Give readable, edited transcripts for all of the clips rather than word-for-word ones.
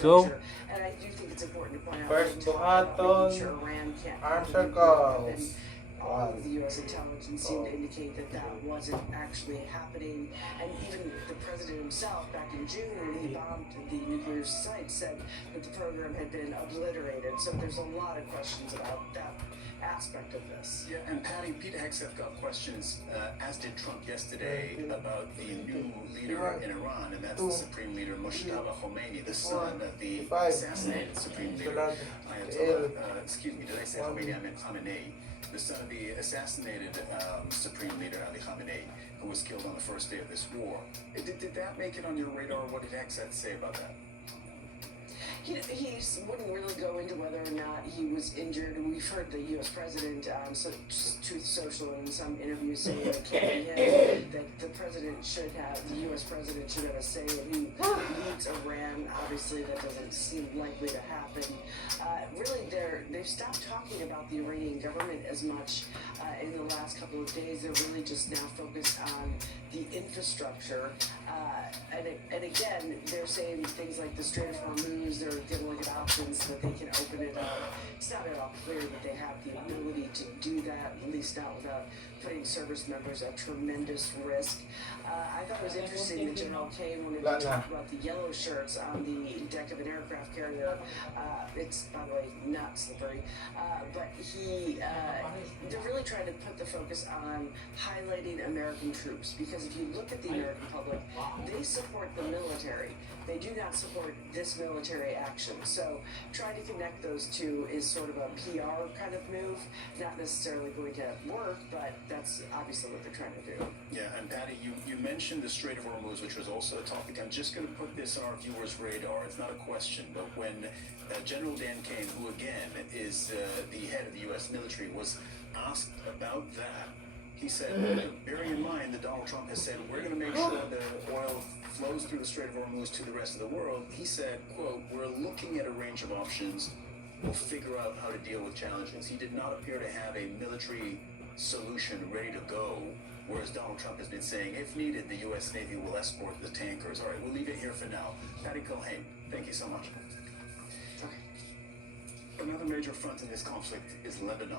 Go. And I do think it's important to point out First that making sure buhaton, Iran can't arm have a nuclear weapon. circles. All of the One, U.S. intelligence seemed to indicate that that wasn't actually happening. And even the president himself, back in June, when he bombed the nuclear site, said that the program had been obliterated. So there's a lot of questions about that aspect of this. Yeah, and Patty, Peter Hegseth got questions, as did Trump yesterday, about the new leader in Iran, and that's the Supreme Leader Moshtaba Khomeini, the son of the assassinated Supreme Leader Ayatollah. Excuse me, did I say Khomeini? I meant Khamenei, the son of the assassinated Supreme Leader Ali Khamenei, who was killed on the first day of this war. Did that make it on your radar? What did Hegseth say about that? He wouldn't really go into whether or not he was injured. We've heard the U.S. president, Truth Social, in some interviews say that it can't be him, that the president should have, the U.S. president should have a say in who leads Iran. Obviously, that doesn't seem likely to happen. Really, they've stopped talking about the Iranian government as much in the last couple of days. They're really just now focused on the infrastructure. And again, they're saying things like the Strait of Hormuz, they're going to look at options so that they can open it up. It's not at all clear that they have the ability to do that, at least not without putting service members at tremendous risk. I thought it was interesting that General Kane wanted to talk about the yellow shirts on the deck of an aircraft carrier. It's, by the way, not slippery. But they're really trying to put the focus on highlighting American troops, because if you look at the American public, they support the military. They do not support this military action. So trying to connect those two is sort of a PR kind of move, not necessarily going to work, but that's obviously what they're trying to do. Yeah, and Patty, you mentioned the Strait of Hormuz, which was also a topic. I'm just going to put this on our viewers' radar. It's not a question, but when General Dan Kane, who again is the head of the U.S. military, was asked about that, he said, bearing in mind that Donald Trump has said, we're going to make sure the oil flows through the Strait of Hormuz to the rest of the world, he said, quote, we're looking at a range of options. We'll figure out how to deal with challenges. He did not appear to have a military solution ready to go, whereas Donald Trump has been saying, if needed, the U.S. Navy will escort the tankers. All right, we'll leave it here for now. Patty Culhane, thank you so much. Okay. Another major front in this conflict is Lebanon.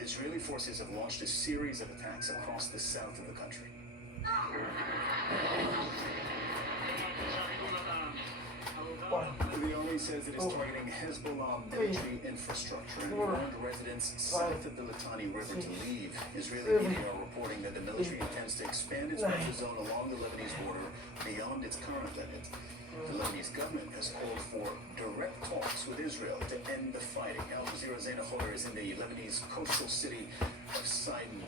Israeli forces have launched a series of attacks across the south of the country. The army says it is targeting Hezbollah military infrastructure and warned residents south of the Litani River to leave. Israeli media are reporting that the military intends to expand its buffer zone along the Lebanese border beyond its current limit. The Lebanese government has called for direct talks with Israel to end the fighting. Al Jazeera's Zaina Khoder is in the Lebanese coastal city of Sidon.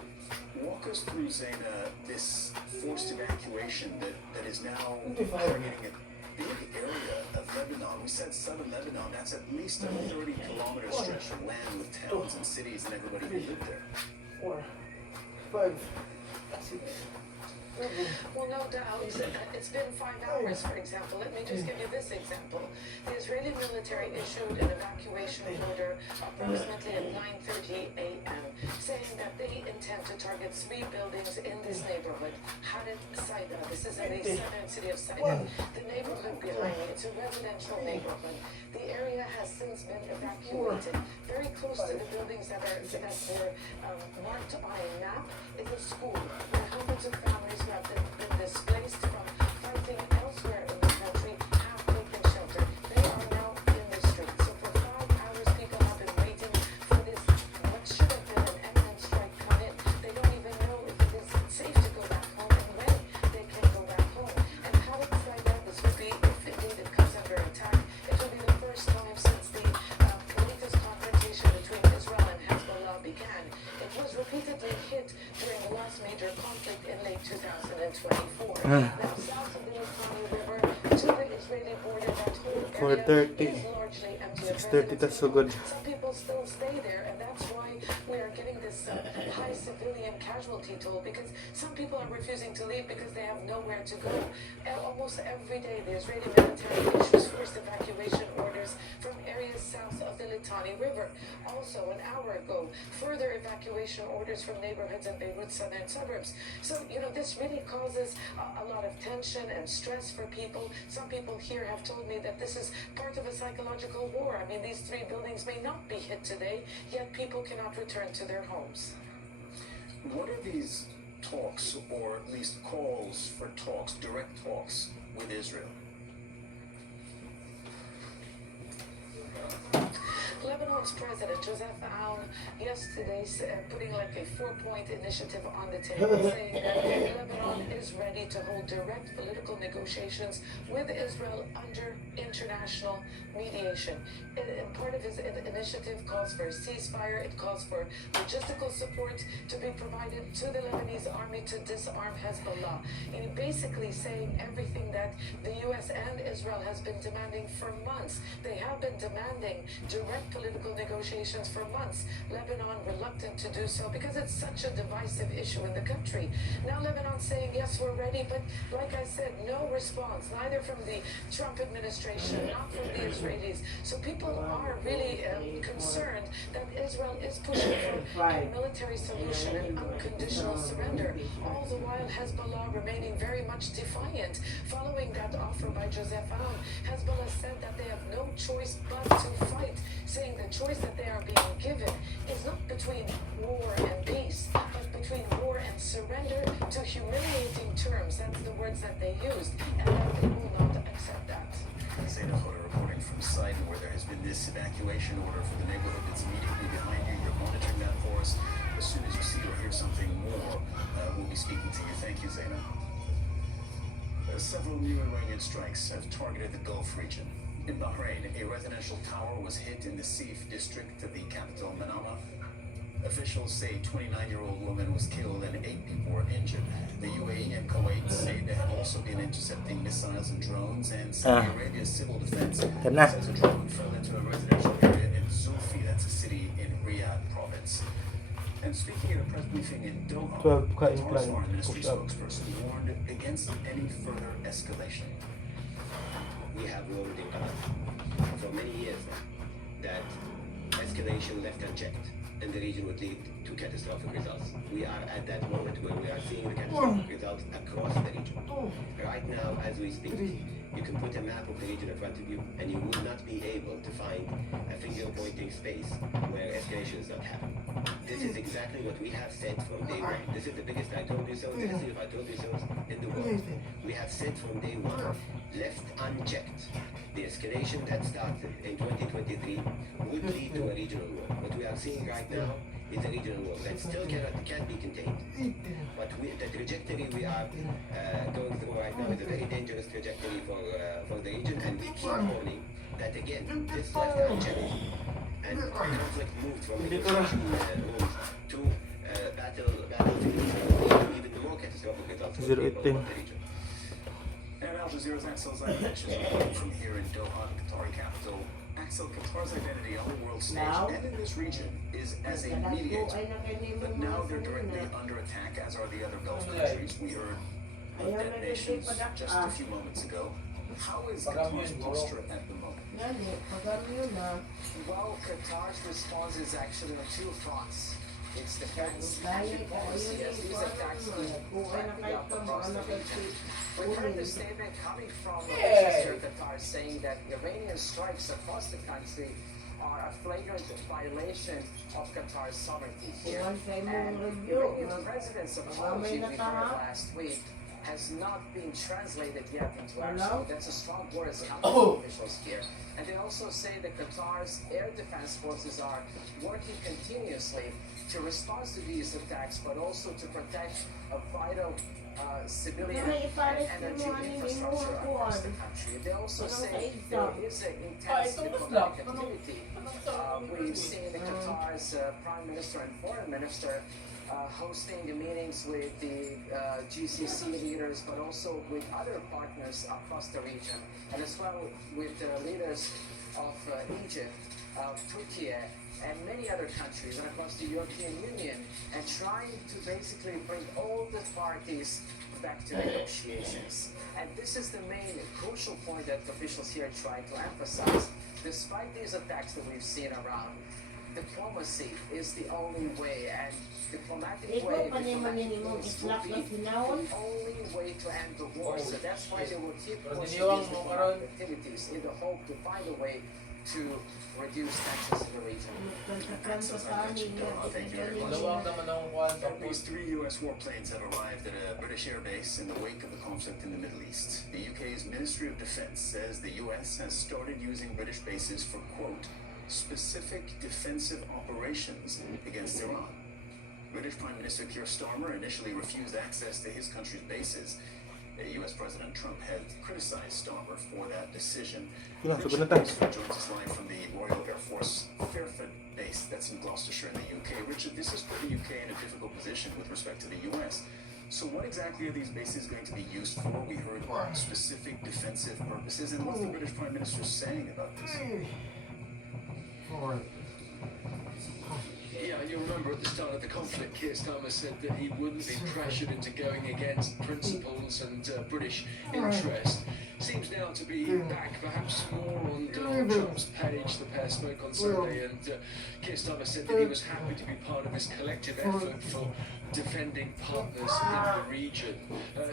Walk us through, Zaina, this forced evacuation that is now targeting a big area of Lebanon. We said southern Lebanon. That's at least a 30-kilometer stretch of land with towns and cities and everybody who lived there. 4, 5, 6. Well, no doubt. It's been 5 hours, for example. Let me just give you this example. The Israeli military issued an evacuation order approximately at 9:30 a.m., saying that they intend to target 3 buildings in this neighborhood. Hadid Saida. This is in the southern city of Saida. The neighborhood behind me, it's a residential neighborhood. The area has since been evacuated. Very close to the buildings that were marked on a map is a school where hundreds of families who have been displaced from fighting elsewhere in the country have taken shelter. They are now in the streets. So for 5 hours, people have been waiting for this, what should have been an imminent strike come in. They don't even know if it is safe to go back home and when they can go back home. And how inside out this would be, if indeed it comes under attack, it will be the first time since the latest confrontation between Israel and Hezbollah began. It was repeatedly hit during the last major conflict in late 2024. Now, south of the Litani River to the Israeli border, that whole area is largely empty of 6:30, that's so good. Some people still stay there, and that's why we are getting this high civilian casualty toll, because some people are refusing to leave because they have nowhere to go. And almost every day, the Israeli military issues forced evacuation orders from areas south of the Litani River. Also, an hour ago, further evacuation orders from neighborhoods in Beirut's southern suburbs. So, this really causes a lot of tension and stress for people. Some people here have told me that this is part of a psychological war. I mean, these 3 buildings may not be hit today, yet people cannot return to their homes. What are these talks, or at least calls for talks, direct talks with Israel? Lebanon's president, Joseph Aoun, yesterday putting like a 4-point initiative on the table, saying that Lebanon is ready to hold direct political negotiations with Israel under international mediation. And part of his initiative calls for a ceasefire. It calls for logistical support to be provided to the Lebanese army to disarm Hezbollah. And basically saying everything that the U.S. and Israel has been demanding for months. They have been demanding direct political negotiations for months. Lebanon reluctant to do so because it's such a divisive issue in the country. Now Lebanon saying, yes, we're ready, but like I said, no response, neither from the Trump administration, not from the Israelis. So people are really concerned that Israel is pushing for a military solution and unconditional surrender, all the while Hezbollah remaining very much defiant. Following that offer by Joseph Aoun, Hezbollah said that they have no choice but to fight, saying the choice that they are being given is not between war and peace, but between war and surrender to humiliating terms. That's the words that they used, and that they will not accept that. Zaina Hoda reporting from Sidon, where there has been this evacuation order for the neighborhood that's immediately behind you. You're monitoring that for us. As soon as you see or hear something more, we'll be speaking to you. Thank you, Zaina. Several new Iranian strikes have targeted the Gulf region. In Bahrain, a residential tower was hit in the Sif district of the capital, Manama. Officials say a 29-year-old woman was killed and 8 people were injured. The UAE and Kuwait say they have also been intercepting missiles and drones, and Saudi Arabia's civil defense says a drone fell into a residential area in Zulfi, that's a city in Riyadh province. And speaking at a press briefing in Doha, Qatar's foreign ministry spokesperson warned against any further escalation. We have warned in Qatar for many years now that escalation left unchecked in the region would lead to catastrophic results. We are at that moment where we are seeing the catastrophic results across the region. Right now, as we speak, you can put a map of the region in front of you and you will not be able to find a finger-pointing space where escalation is not happening. This is exactly what we have said from day one. This is the biggest I told you so, this is if I told you so in the world. We have said from day one, left unchecked, the escalation that started in 2023 would lead to a regional war. What we are seeing right now is a regional war that still can't be contained. But the trajectory we are going through right now is a very dangerous trajectory for the region, and we keep warning that again, this left unchecked and conflict moved from negotiation rooms to battlefields, even more catastrophic results for the region. And Al Jazeera's Axel Zaydech is reporting from here in Doha, the Qatari capital. Axel, Qatar's identity on the world stage and in this region is as a mediator. But now they're directly under attack, as are the other Gulf countries. We heard of detonations just a few moments ago. How is Qatar's posture at the moment? Well, Qatar's response is actually on 2 fronts. It's defense and diplomacy, as these attacks keep ramping up across the region. We've heard the statement coming from officials here in Qatar saying that Iranian strikes across the country are a flagrant violation of Qatar's sovereignty here. And Iranian president's apology we heard last week has not been translated yet into action. That's a strong word as coming from officials here. And they also say that Qatar's air defense forces are working continuously to respond to these attacks, but also to protect a vital civilian and energy infrastructure across the country. They also say there is an intense diplomatic activity. We've seen the Qatar's Prime Minister and Foreign Minister hosting the meetings with the GCC leaders, but also with other partners across the region, and as well with the leaders of Egypt, Turkey, and many other countries, and across the European Union, and trying to basically bring all the parties back to negotiations. And this is the main crucial point that officials here try to emphasize. Despite these attacks that we've seen around, diplomacy is the only way, and diplomatic Ikaw way, pa naman diplomatic yung means islak will na be sinawon. the only way to end the war. So that's why they will keep Pero pushing diniwang these mo diplomatic karon. activities in the hope to find a way to reduce tensions in the region. Magkantakan pa sa amin nga. Thank you very much. Dalawang naman ang kuhan At least 3 U.S. warplanes have arrived at a British air base in the wake of the conflict in the Middle East. The UK's Ministry of Defence says the U.S. has started using British bases for, quote, specific defensive operations against Iran. British Prime Minister Keir Starmer initially refused access to his country's bases. U.S. President Trump had criticized Starmer for that decision. Richard Gaisford joins us live from the Royal Air Force Fairford base that's in Gloucestershire in the UK. Richard, this has put the UK in a difficult position with respect to the U.S. So what exactly are these bases going to be used for? We heard specific defensive purposes, and what's the British Prime Minister saying about this? Yeah, you'll remember at the start of the conflict, Keir Starmer said that he wouldn't be pressured into going against principles and British interest. Seems now to be back perhaps more on Donald Trump's page. The pair spoke on Sunday, and Keir Starmer said that he was happy to be part of this collective effort for defending partners in the region.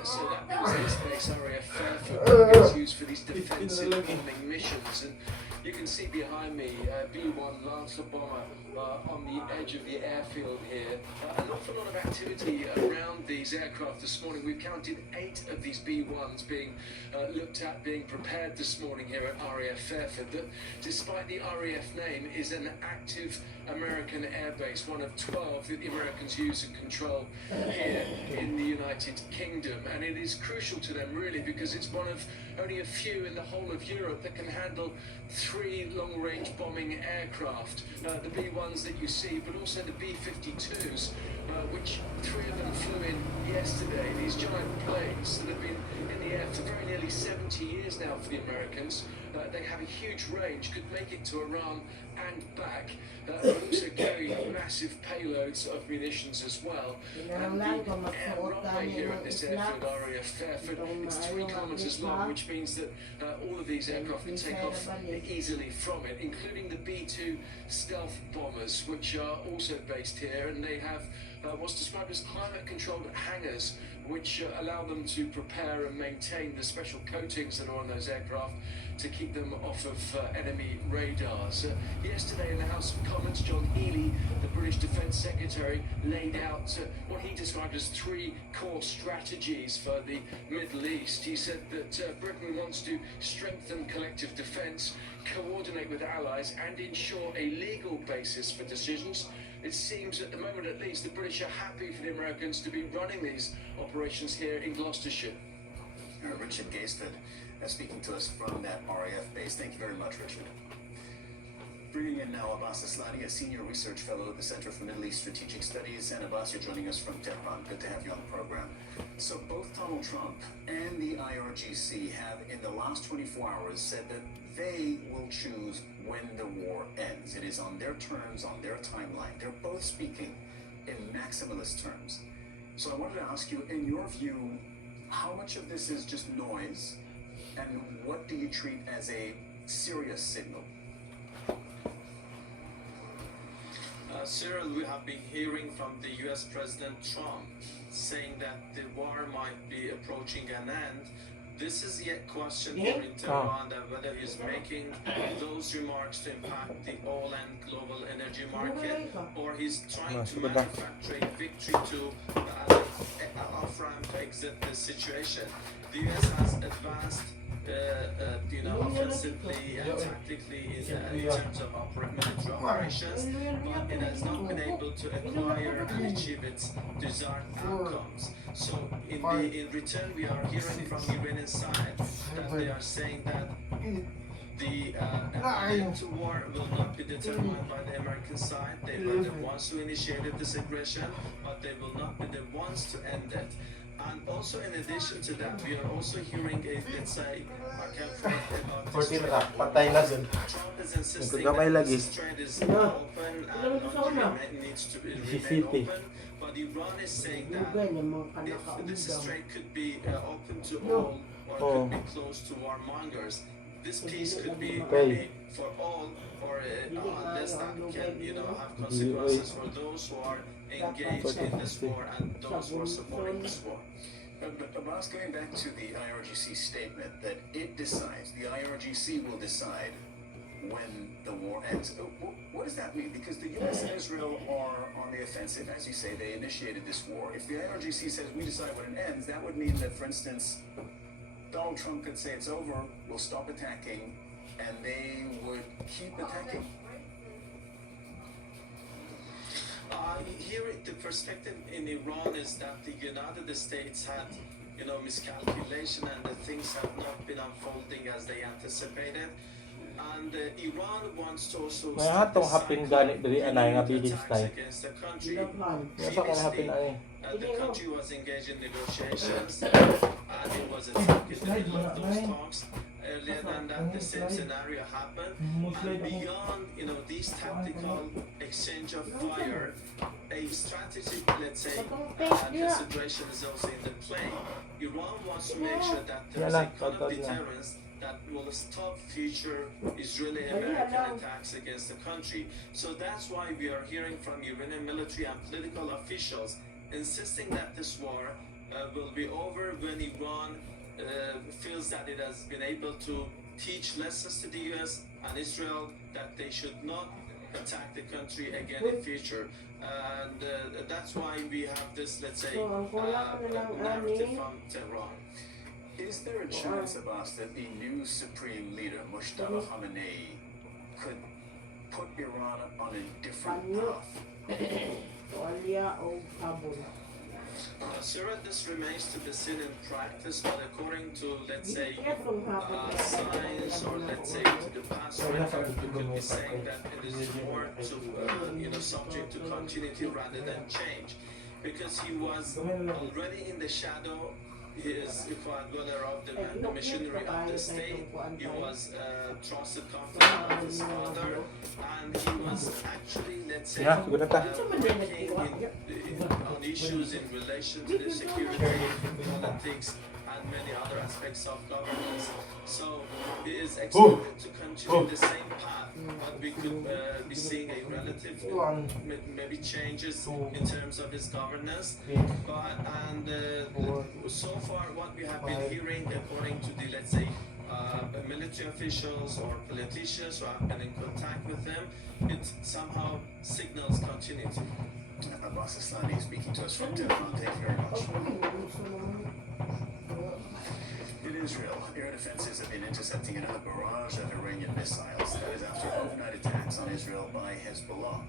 So that means this base area Fairford is used for these defensive bombing missions. And you can see behind me B-1 Lancer bomber on the edge of the airfield here. An awful lot of activity around these aircraft this morning. We've counted 8 of these B-1s being looked at, being prepared this morning here at RAF Fairford. That, despite the RAF name, is an active American airbase, one of 12 that the Americans use and control here in the United Kingdom. And it is crucial to them, really, because it's one of only a few in the whole of Europe that can handle 3 long-range bombing aircraft. The B-1s that you see, but also the B-52s, which 3 of them flew in yesterday. These giant planes that have been in the air for very nearly 70 years now for the Americans. They have a huge range, could make it to Iran and back, but also carry massive payloads of munitions as well. And the air runway here at this airfield, RAF Fairford, is 3 kilometres long, which means that all of these aircraft can take off easily from it, including the B-2 stealth bombers, which are also based here, and they have what's described as climate-controlled hangars, which allow them to prepare and maintain the special coatings that are on those aircraft to keep them off of enemy radars. Yesterday in the House of Commons, John Healey, the British Defence Secretary, laid out what he described as 3 core strategies for the Middle East. He said that Britain wants to strengthen collective defence, coordinate with allies, and ensure a legal basis for decisions. It seems at the moment, at least, the British are happy for the Americans to be running these operations here in Gloucestershire. Richard Gaisford speaking to us from that RAF base. Thank you very much, Richard. Bringing in now Abbas Aslani, a senior research fellow at the Center for Middle East Strategic Studies. And Abbas, you're joining us from Tehran. Good to have you on the program. So both Donald Trump and the IRGC have, in the last 24 hours, said that they will choose when the war ends. It is on their terms, on their timeline. They're both speaking in maximalist terms. So I wanted to ask you, in your view, how much of this is just noise, and what do you treat as a serious signal? Cyril, we have been hearing from the US President Trump saying that the war might be approaching an end. This is yet question here in Tehran, that whether he's making those remarks to impact the oil and global energy market, or he's trying to manufacture a victory to off-ramp to exit the situation. The US has advanced offensively and tactically in terms of military operations, but it has not been able to acquire and achieve its desired outcomes. So in return, we are hearing from Iranian side that they are saying that the end to war will not be determined by the American side. They were the ones who initiated this aggression, but they will not be the ones to end it. And also, in addition to that, we are also hearing let's say, back and forth about this trade. Trump is insisting that this trade is open and needs to remain open. But Iran is saying that if this trade could be open to all or could be closed to warmongers, this peace could be only for all, or unless that can, you know, have consequences for those who are engaged in this war and those who are supporting this war. But Abbas, going back to the IRGC statement that it decides, the IRGC will decide when the war ends. What does that mean? Because the U.S. and Israel are on the offensive. As you say, they initiated this war. If the IRGC says we decide when it ends, that would mean that, for instance, Donald Trump could say it's over, we'll stop attacking, and they would keep attacking. Here, the perspective in Iran is that the United States had, you know, miscalculation and the things have not been unfolding as they anticipated. And Iran wants to also May hatong hapin gani diri anay nga bidding attacks style. against the country. Nasa ka hapin ani. The country was engaged in negotiations and it was attacked in the middle of those talks. Earlier than that, the same scenario happened. And beyond, you know, these tactical exchange of fire, a strategic, let's say, consideration is also in the play. Iran wants to make sure that there's a kind of deterrence that will stop future Israeli-American attacks against the country. So that's why we are hearing from Iranian military and political officials insisting that this war will be over when Iran feels that it has been able to teach lessons to the US and Israel that they should not attack the country again in future. And that's why we have this, let's say, narrative from Tehran. Is there a chance, Abbas, that the new supreme leader, Mustafa Khamenei, could put Iran on a different path? Sir, this remains to be seen in practice, but according to, let's say, science, or let's say to the past record, we could be saying that it is more to, you know, subject to continuity rather than change, because he was already in the shadow. He is quite well aware of the machinery of the state. He was a trusted confidant of his father, and he was actually, let's say, working on issues in relation to the security, politics, and many other aspects of governance. So he is expected to continue the same path, but we could be seeing a relative maybe changes in terms of his governance. So far, what we have been hearing, according to the, let's say, military officials or politicians who have been in contact with them, it somehow signals continuity. Abbas Asani speaking to us from Tehran. Thank you very much. In Israel, air defenses have been intercepting another barrage of Iranian missiles. That is after overnight attacks on Israel by Hezbollah.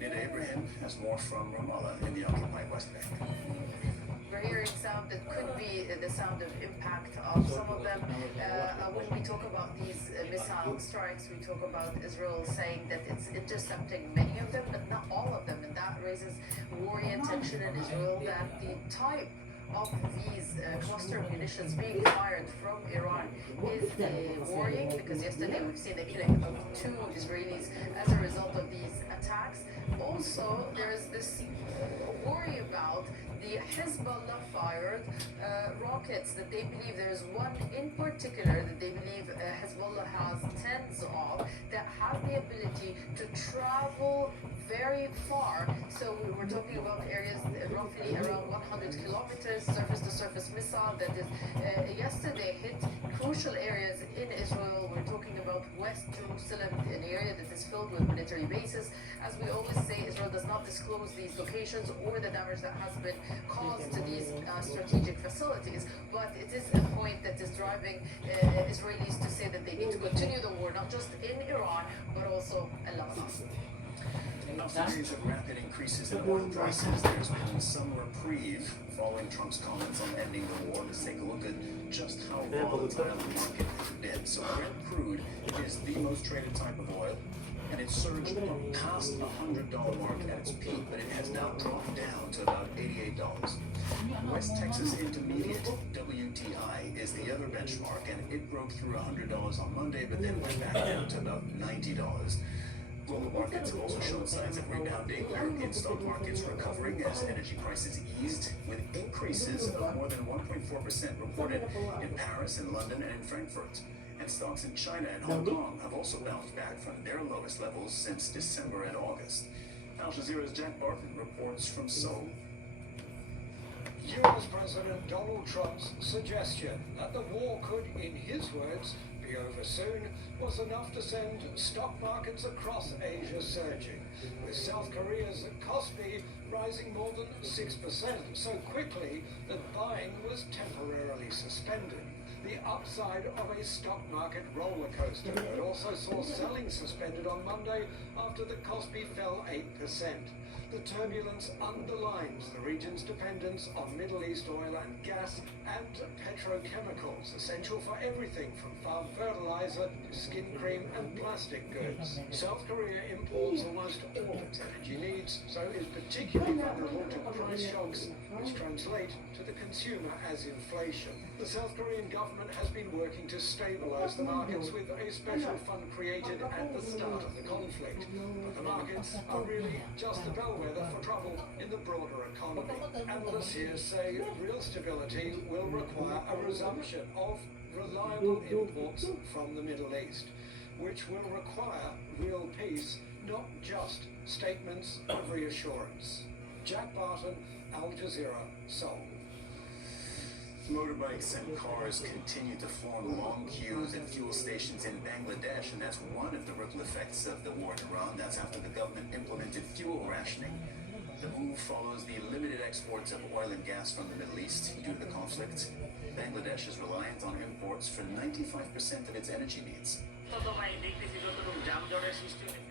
Nida Ibrahim has more from Ramallah in the occupied West Bank. We're hearing sound that could be the sound of impact of some of them. When we talk about these missile strikes, we talk about Israel saying that it's intercepting many of them, but not all of them. And that raises worry and tension in Israel that the type of these cluster munitions being fired from Iran is worrying, because yesterday we've seen the killing of 2 Israelis as a result of these attacks. Also, there's this worry about the Hezbollah fired rockets that they believe, there's one in particular that they believe Hezbollah has tens of, that have the ability to travel very far. So we're talking about areas roughly around 100 kilometers, surface-to-surface missile that is yesterday hit crucial areas in Israel. We're talking about West Jerusalem, an area that is filled with military bases. As we always say, Israel does not disclose these locations or the damage that has been caused to these strategic facilities, but it is a point that is driving Israelis to say that they need to continue the war, not just in Iran, but also in Lebanon. After days of rapid increases in oil prices, there's been some reprieve following Trump's comments on ending the war. Let's take a look at just how volatile the market has been. So Brent crude is the most traded type of oil, and it surged past the $100 mark at its peak, but it has now dropped down to about $88. West Texas Intermediate, WTI, is the other benchmark, and it broke through $100 on Monday, but then went back down to about $90. Global markets have also shown signs of rebounding. European stock markets recovering as energy prices eased, with increases of more than 1.4% reported in Paris, in London, and in Frankfurt. And stocks in China and Hong Kong have also bounced back from their lowest levels since December and August. Al Jazeera's Jack Barton reports from Seoul. US President Donald Trump's suggestion that the war could, in his words, be over soon was enough to send stock markets across Asia surging, with South Korea's Kospi rising more than 6% so quickly that buying was temporarily suspended. The upside of a stock market roller coaster that also saw selling suspended on Monday after the Kospi fell 8%. The turbulence underlines the region's dependence on Middle East oil and gas and petrochemicals, essential for everything from farm fertilizer, skin cream and plastic goods. South Korea imports almost all its energy needs, so is particularly vulnerable to price shocks, which translate to the consumer as inflation. The South Korean government has been working to stabilize the markets with a special fund created at the start of the conflict. But the markets are really just a bellwether for trouble in the broader economy. Analysts here say real stability will require a resumption of reliable imports from the Middle East, which will require real peace, not just statements of reassurance. Jack Barton, Al Jazeera, Seoul. Motorbikes and cars continue to form long queues at fuel stations in Bangladesh, and that's one of the ripple effects of the war in Iran. That's after the government implemented fuel rationing. The move follows the limited exports of oil and gas from the Middle East due to the conflict. Bangladesh is reliant on imports for 95% of its energy needs.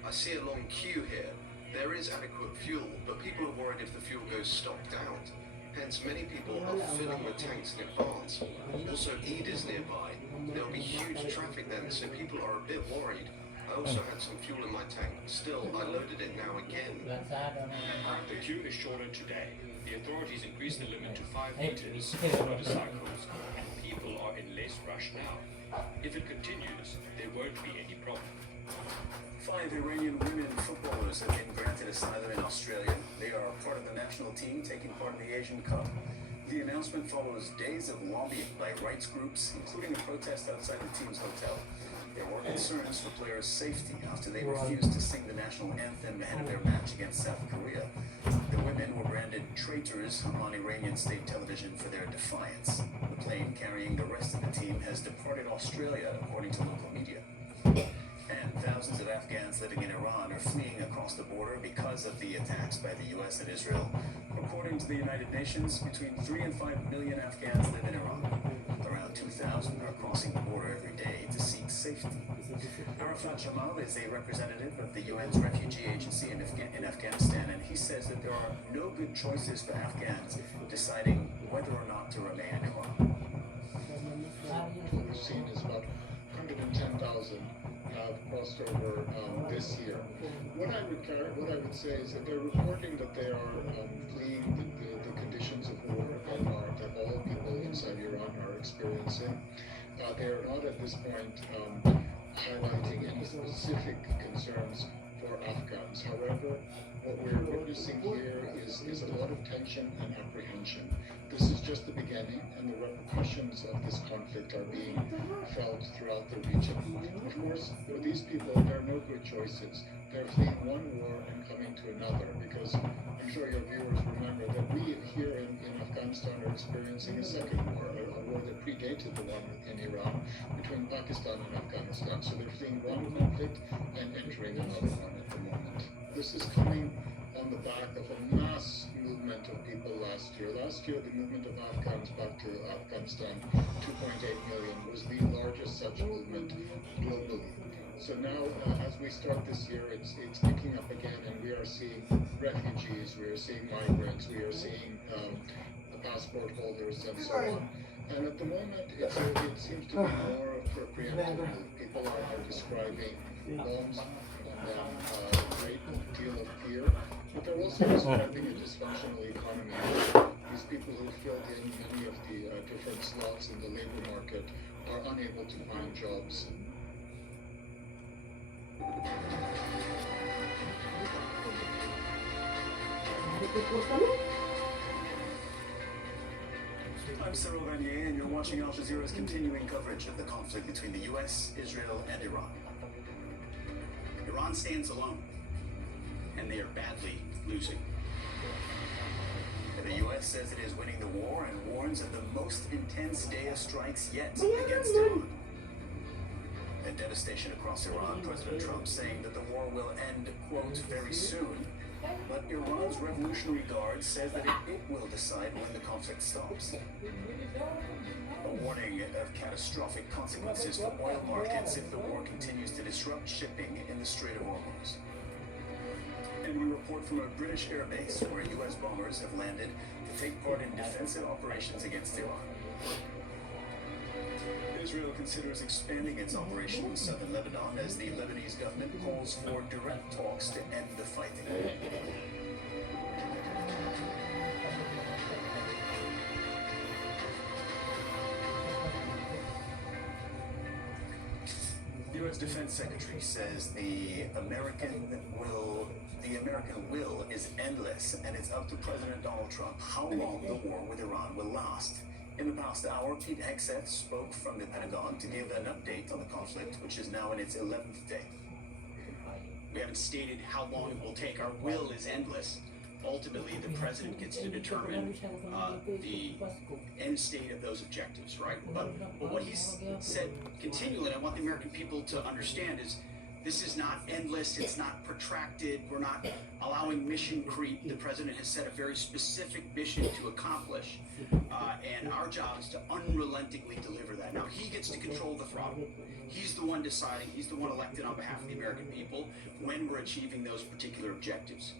I see a long queue here. There is adequate fuel, but people are worried if the fuel goes stocked out. Hence, many people are filling the tanks in advance. Also, Eid is nearby. There'll be huge traffic then, so people are a bit worried. I also had some fuel in my tank. Still, I loaded it now again. The queue is shorter today. The authorities increased the limit to 5 meters for motorcycles, and people are in less rush now. If it continues, there won't be any problem. 5 Iranian women footballers have been granted asylum in Australia. They are part of the national team taking part in the Asian Cup. The announcement follows days of lobbying by rights groups, including a protest outside the team's hotel. There were concerns for players' safety after they refused to sing the national anthem ahead of their match against South Korea. The women were branded traitors on Iranian state television for their defiance. The plane carrying the rest of the team has departed Australia, according to local media. And thousands of Afghans living in Iran are fleeing across the border because of the attacks by the U.S. and Israel. According to the United Nations, between 3 and 5 million Afghans live in Iran. Around 2,000 are crossing the border every day to seek safety. Arafat Jamal is a representative of the UN's refugee agency in Afghanistan, and he says that there are no good choices for Afghans deciding whether or not to remain in Iran. What we've seen is about 110,000 have crossed over this year. What I would say is that they're reporting that they are fleeing the conditions of war that all people inside Iran are experiencing. They are not at this point highlighting any specific concerns for Afghans. However, what we're witnessing here is a lot of tension and apprehension. This is just the beginning, and the repercussions of this conflict are being felt throughout the region. Of course, for these people, there are no good choices. They're fleeing one war and coming to another, because I'm sure your viewers remember that we here in Afghanistan are experiencing a second war, a war that predated the one in Iran between Pakistan and Afghanistan. So they're fleeing one conflict and entering another one at the moment. This is coming on the back of a mass movement of people last year. Last year, the movement of Afghans back to Afghanistan, 2.8 million, was the largest such movement globally. So now, as we start this year, it's picking up again, and we are seeing refugees, we are seeing migrants, we are seeing passport holders, and so on. And at the moment, it seems to be more of a preemptive move. People are describing bombs and a great deal of fear, but they're also describing a dysfunctional economy. These people who filled in many of the different slots in the labor market are unable to find jobs. I'm Cyril Vanier, and you're watching Al Jazeera's continuing coverage of the conflict between the U.S., Israel, and Iran. Iran stands alone, and they are badly losing. The U.S. says it is winning the war and warns of the most intense day of strikes yet against Iran. And devastation across Iran, President Trump saying that the war will end, quote, very soon. But Iran's Revolutionary Guard says that it will decide when the conflict stops. A warning of catastrophic consequences for oil markets if the war continues to disrupt shipping in the Strait of Hormuz. And we report from a British air base where U.S. bombers have landed to take part in defensive operations against Iran. Israel considers expanding its operation in southern Lebanon as the Lebanese government calls for direct talks to end the fighting. The U.S. Defense Secretary says the American will is endless, and it's up to President Donald Trump how long the war with Iran will last. In the past hour, Pete Hegseth spoke from the Pentagon to give an update on the conflict, which is now in its 11th day. We haven't stated how long it will take. Our will is endless. Ultimately, the president gets to determine the end state of those objectives, right? But what he's said continually, and I want the American people to understand, is this is not endless, it's not protracted, we're not allowing mission creep. The president has set a very specific mission to accomplish, and our job is to unrelentingly deliver that. Now, he gets to control the throttle. He's the one deciding, he's the one elected on behalf of the American people when we're achieving those particular objectives.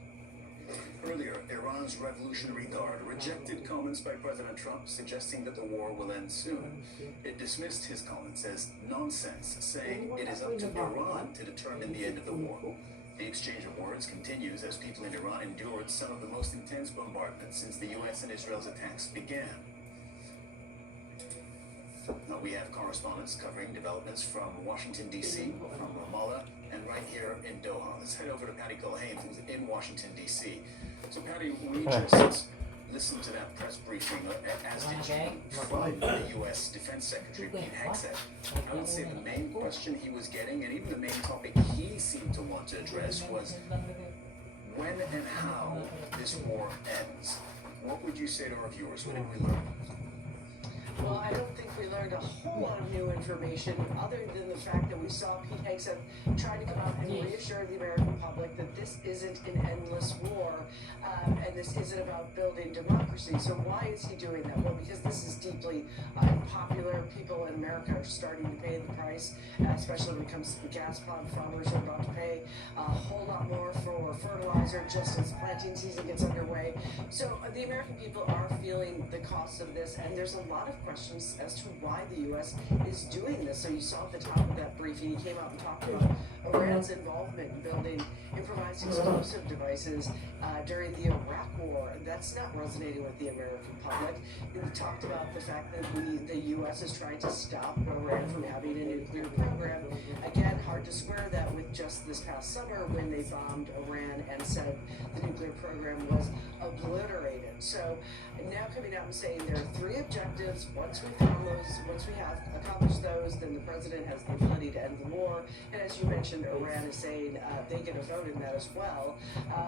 Earlier, Iran's Revolutionary Guard rejected comments by President Trump suggesting that the war will end soon. It dismissed his comments as nonsense, saying it is up to Iran to determine the end of the war. The exchange of words continues as people in Iran endured some of the most intense bombardments since the U.S. and Israel's attacks began. Now we have correspondents covering developments from Washington, D.C., from Ramallah, and right here in Doha. Let's head over to Patty Culhane, who's in Washington, D.C. So, Patty, we just listened to that press briefing, as did you, from the U.S. Defense Secretary, Pete Hegseth. I would say the main question he was getting, and even the main topic he seemed to want to address, was when and how this war ends. What would you say to our viewers? What did we learn? Well, I don't think we learned a whole lot of new information other than the fact that we saw Pete Hegseth try to come out and reassure the American public that this isn't an endless war and this isn't about building democracy. So why is he doing that? Well, because this is deeply unpopular. People in America are starting to pay the price, especially when it comes to the gas pump. Farmers are about to pay a whole lot more for fertilizer just as planting season gets underway. So the American people are feeling the cost of this, and there's a lot of questions as to why the U.S. is doing this. So you saw at the top of that briefing, he came out and talked about Iran's involvement in building improvised explosive devices during the Iraq War. That's not resonating with the American public. He talked about the fact that the U.S. is trying to stop Iran from having a nuclear program. Again, hard to square that with just this past summer when they bombed Iran and said the nuclear program was obliterated. So now coming out and saying there are three objectives. Once we found those, once we have accomplished those, then the president has the ability to end the war. And as you mentioned, Iran is saying they get a vote in that as well.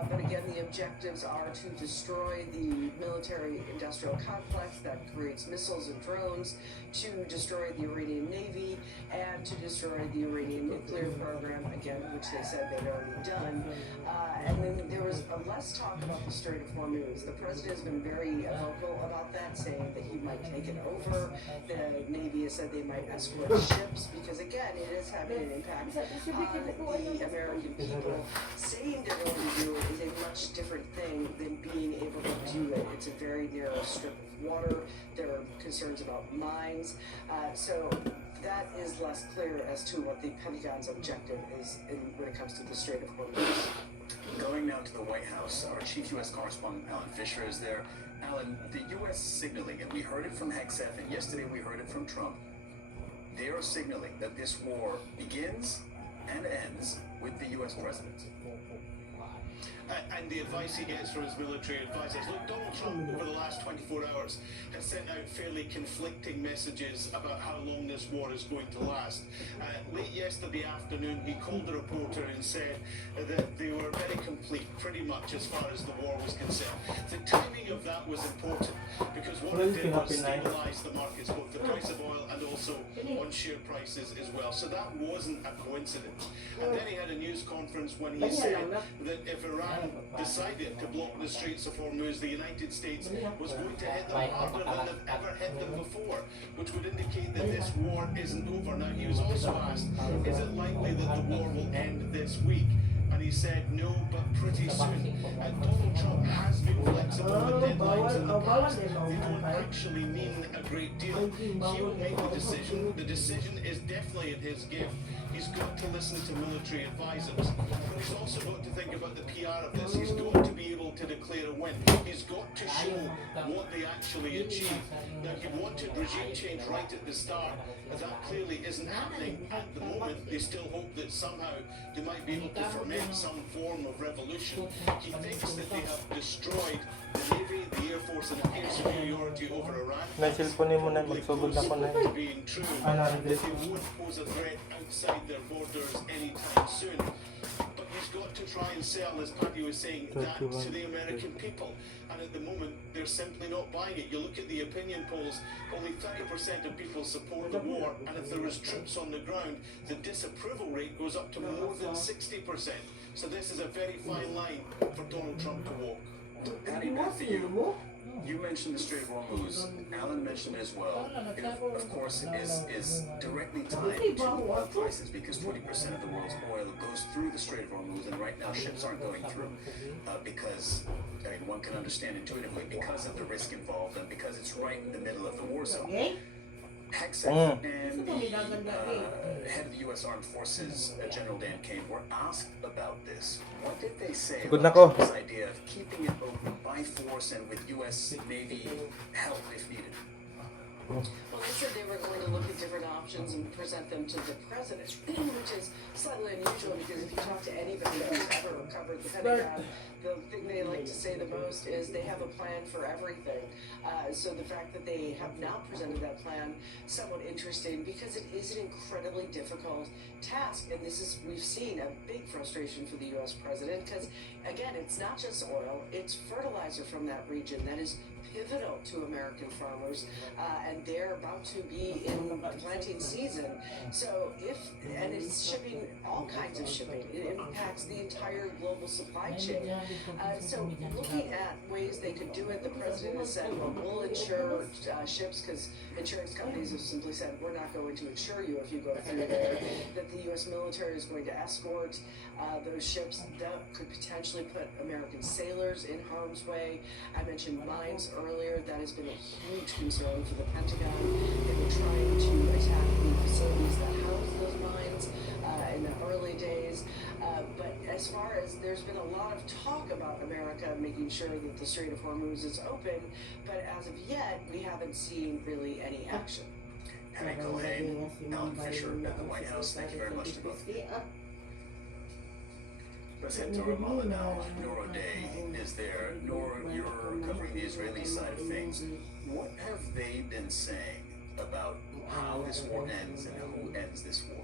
But again, the objectives are to destroy the military-industrial complex that creates missiles and drones, to destroy the Iranian Navy, and to destroy the Iranian nuclear program, again, which they said they'd already done. And then there was less talk about the Strait of Hormuz. The president has been very vocal about that, saying that he might take it over. The Navy has said they might escort ships because, again, it is having an impact on the American people. Saying they're going to do it is a much different thing than being able to do it. It's a very narrow strip of water. There are concerns about mines. So that is less clear as to what the Pentagon's objective is when it comes to the Strait of Hormuz. Going now to the White House, our chief U.S. correspondent, Alan Fisher, is there. Alan, the U.S. signaling, and we heard it from Hegseth, and yesterday we heard it from Trump, they are signaling that this war begins and ends with the U.S. president. And the advice he gets from his military advisors. Look, Donald Trump, over the last 24 hours, has sent out fairly conflicting messages about how long this war is going to last. Late yesterday afternoon, he called a reporter and said that they were very complete, pretty much, as far as the war was concerned. The timing of that was important, because what it did was stabilize the markets, both the price of oil and also on share prices as well. So that wasn't a coincidence. And then he had a news conference when he said that if Iran decided to block the Straits of Hormuz, the United States was going to hit them harder than they've ever hit them before, which would indicate that this war isn't over. Now, he was also asked, is it likely that the war will end this week? And he said no, but pretty soon. And Donald Trump has been flexible with deadlines in the past. They don't actually mean a great deal. He will make the decision. The decision is definitely in his gift. He's got to listen to military advisors. But he's also got to think about the PR of this. He's got to be able to declare a win. He's got to show what they actually achieved. Now, he wanted regime change right at the start, but that clearly isn't happening at the moment. They still hope that somehow they might be able to ferment some form of revolution. He thinks that they have destroyed the Navy, the Air Force, and air superiority over Iran. To being true, that they won't pose a threat outside their borders anytime soon. But he's got to try and sell, as Paddy was saying, that to the American people. And at the moment, they're simply not buying it. You look at the opinion polls, only 30% of people support the war. And if there was troops on the ground, the disapproval rate goes up to more than 60%. So this is a very fine line for Donald Trump to walk. Patty, back to you. You mentioned the Strait of Hormuz. Alan mentioned it as well. It, of course, is directly tied to oil prices because 20% of the world's oil goes through the Strait of Hormuz, and right now ships aren't going through because, I mean, one can understand intuitively because of the risk involved and because it's right in the middle of the war zone. Hegseth and the head of the U.S. Armed Forces, General Dan Kane, were asked about this. What did they say about this idea of keeping it open by force and with U.S. Navy help if needed? Well, they said they were going to look at different options and present them to the president, which is slightly unusual because if you talk to anybody who's ever covered the Pentagon, the thing they like to say the most is they have a plan for everything. So the fact that they have not presented that plan, somewhat interesting because it is an incredibly difficult task. And this is, we've seen a big frustration for the U.S. president because, again, it's not just oil, it's fertilizer from that region that is pivotal to American farmers, and they're about to be in planting season. So and it's shipping, all kinds of shipping. It impacts the entire global supply chain. So looking at ways they could do it, the president has said, well, we'll insure ships because insurance companies have simply said, we're not going to insure you if you go through there. That the U.S. military is going to escort those ships. That could potentially put American sailors in harm's way. I mentioned mines earlier. That has been a huge concern for the Pentagon. They were trying to attack the facilities that house those mines in the early days. But as far as there's been a lot of talk about America making sure that the Strait of Hormuz is open, but as of yet, we haven't seen really any action. Henry Cohen, Alan Fisher at the White House, thank you very much to both of you. Let's head to Ramallah now. Noor O'Day is there. Noor, you're covering the Israeli side of things. What have they been saying about how this war ends and who ends this war?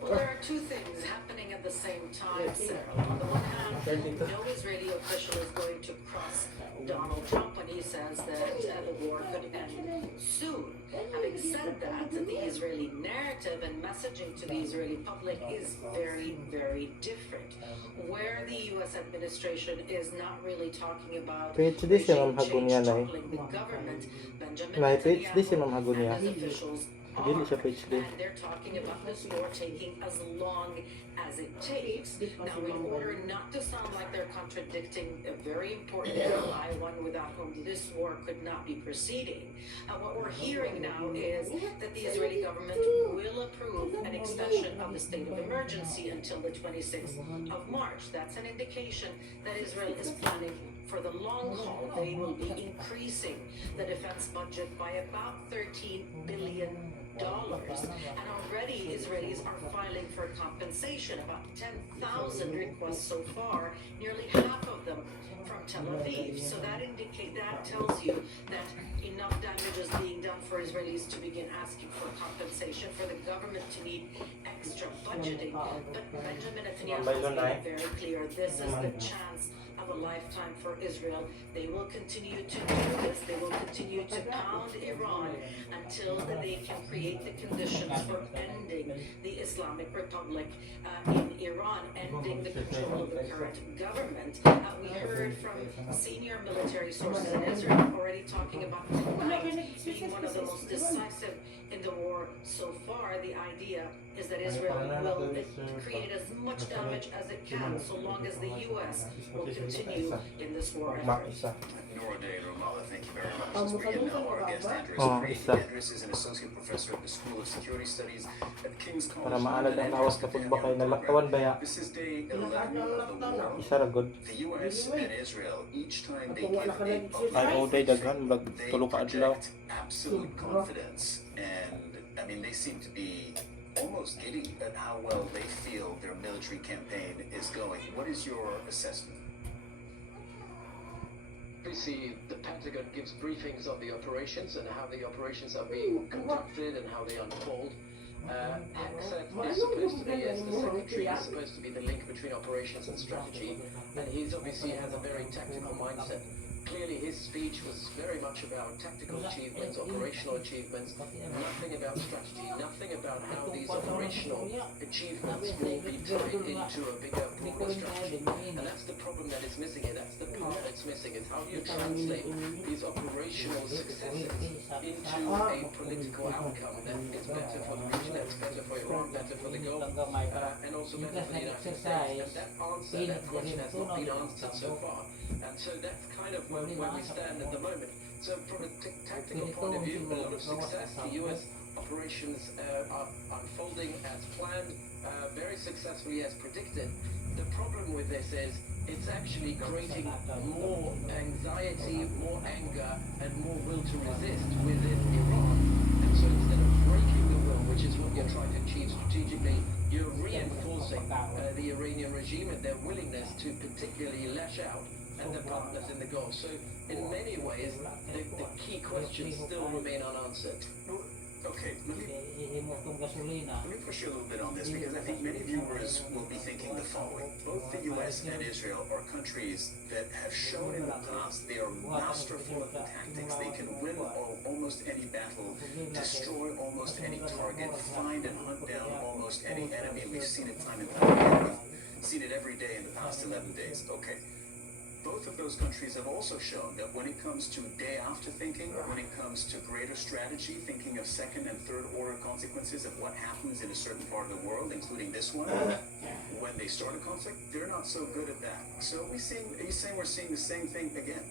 Well, there are two things happening at the same time, Sarah. On the one hand, no Israeli official is going to cross Donald Trump when he says that the war could end soon. Having said that, the Israeli narrative and messaging to the Israeli public is very, very different. Where the U.S. administration is not really talking about regime change, toppling the government, Benjamin Netanyahu and his officials and they're talking about this war taking as long as it takes. Now, in order not to sound like they're contradicting a very important ally, one without whom this war could not be proceeding, what we're hearing now is that the Israeli government will approve an extension of the state of emergency until the 26th of March. That's an indication that Israel is planning For the long haul, they will be increasing the defense budget by about $13 billion. And already Israelis are filing for compensation, about 10,000 requests so far, nearly half of them from Tel Aviv. So that tells you that enough damage is being done for Israelis to begin asking for compensation, for the government to need extra budgeting. But Benjamin Netanyahu has made it very clear this is the chance of a lifetime for Israel. They will continue to do this. They will continue to pound Iran until they can create the conditions for ending the Islamic Republic in Iran, ending the control of the current government. We heard from senior military sources in Israel already talking about tonight being one of the most decisive in the war so far. The idea is that Israel will create as much damage as it can so long as the U.S. will continue in this war effort. Nora Day Ramallah, thank you very much. Let's bring in now our guest, Andres Brady. Andres is an associate professor at the School of Security Studies at King's College. Para maanad ang lawas kapag ba kayo nalaktawan baya. This is day 11 of the war. Isa ra good. The U.S. and Israel, each time they give a Ay, day daghan, mag tulo ka adlaw. absolute confidence, and I mean they seem to be almost giddy at how well they feel their military campaign is going. What is your assessment? Obviously, the Pentagon gives briefings on the operations and how the operations are being conducted and how they unfold. Hexet is supposed to be, as the secretary, is supposed to be the link between operations and strategy, and he obviously has a very tactical mindset. Clearly, his speech was very much about tactical achievements, operational achievements, nothing about strategy, nothing about how these operational achievements will be tied into a bigger, broader strategy. And that's the problem that is missing here. That's the part that's missing, is how do you translate these operational successes into a political outcome that is better for the region, that's better for Iran, better for the Gulf, and also better for the United States. And that question has not been answered so far. And so that's kind of where we stand at the moment. So from a tactical point of view, a lot of success. The U.S. operations are unfolding as planned, very successfully as predicted. The problem with this is it's actually creating more anxiety, more anger, and more will to resist within Iran. And so instead of breaking the will, which is what you're trying to achieve strategically, you're reinforcing the Iranian regime and their willingness to particularly lash out and the partners in the Gulf. So in many ways, the key questions still remain unanswered. Okay, let me push you a little bit on this, because I think many viewers will be thinking the following. Both the U.S. and Israel are countries that have shown in the past they are masterful at the tactics. They can win almost any battle, destroy almost any target, find and hunt down almost any enemy. We've seen it time and time again. We've seen it every day in the past 11 days. Okay. Both of those countries have also shown that when it comes to day after thinking, when it comes to greater strategy, thinking of second and third order consequences of what happens in a certain part of the world, including this one, when they start a conflict, they're not so good at that. So are you saying we're seeing the same thing again?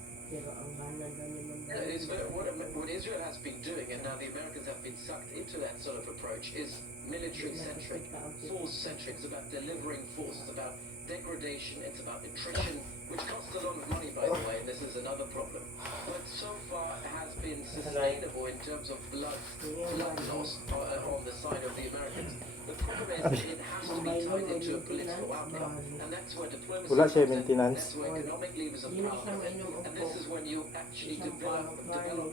What Israel has been doing, and now the Americans have been sucked into that sort of approach, is military-centric, force-centric. It's about delivering force. It's about degradation. It's about attrition, which costs a lot of money, by the way, and this is another problem. But so far has been sustainable in terms of blood loss on the side of the Americans. The problem is that it has to be tied into a political outcome, and that's where diplomacy comes in, that's where economic levers of power come in, and this is when you actually develop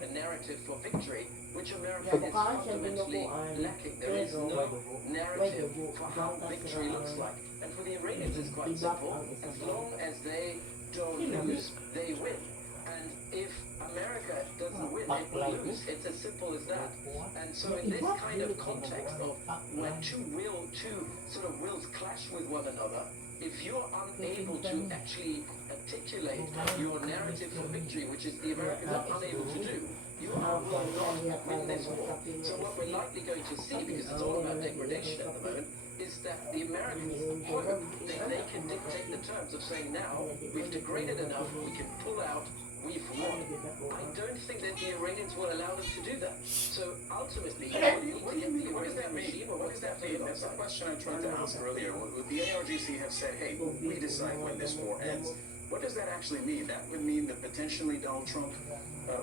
a narrative for victory, which America is fundamentally lacking. There is no narrative for how victory looks like. And for the Iranians, it's quite simple. As long as they don't lose, they win. And if America doesn't win, it will lose. It's as simple as that. And so in this kind of context of where two sort of wills clash with one another, if you're unable to actually articulate your narrative for victory, which is the Americans are unable to do, you will not win this war. So what we're likely going to see, because it's all about degradation at the moment, is that the Americans hope that they can dictate the terms of saying, now we've degraded enough, we can pull out, we've won. I don't think that the Iranians will allow them to do that. So ultimately, What does that mean? What does that mean? That's a question I tried to ask earlier. The ARGC have said, hey, we decide when this war ends. What does that actually mean? That would mean that potentially Donald Trump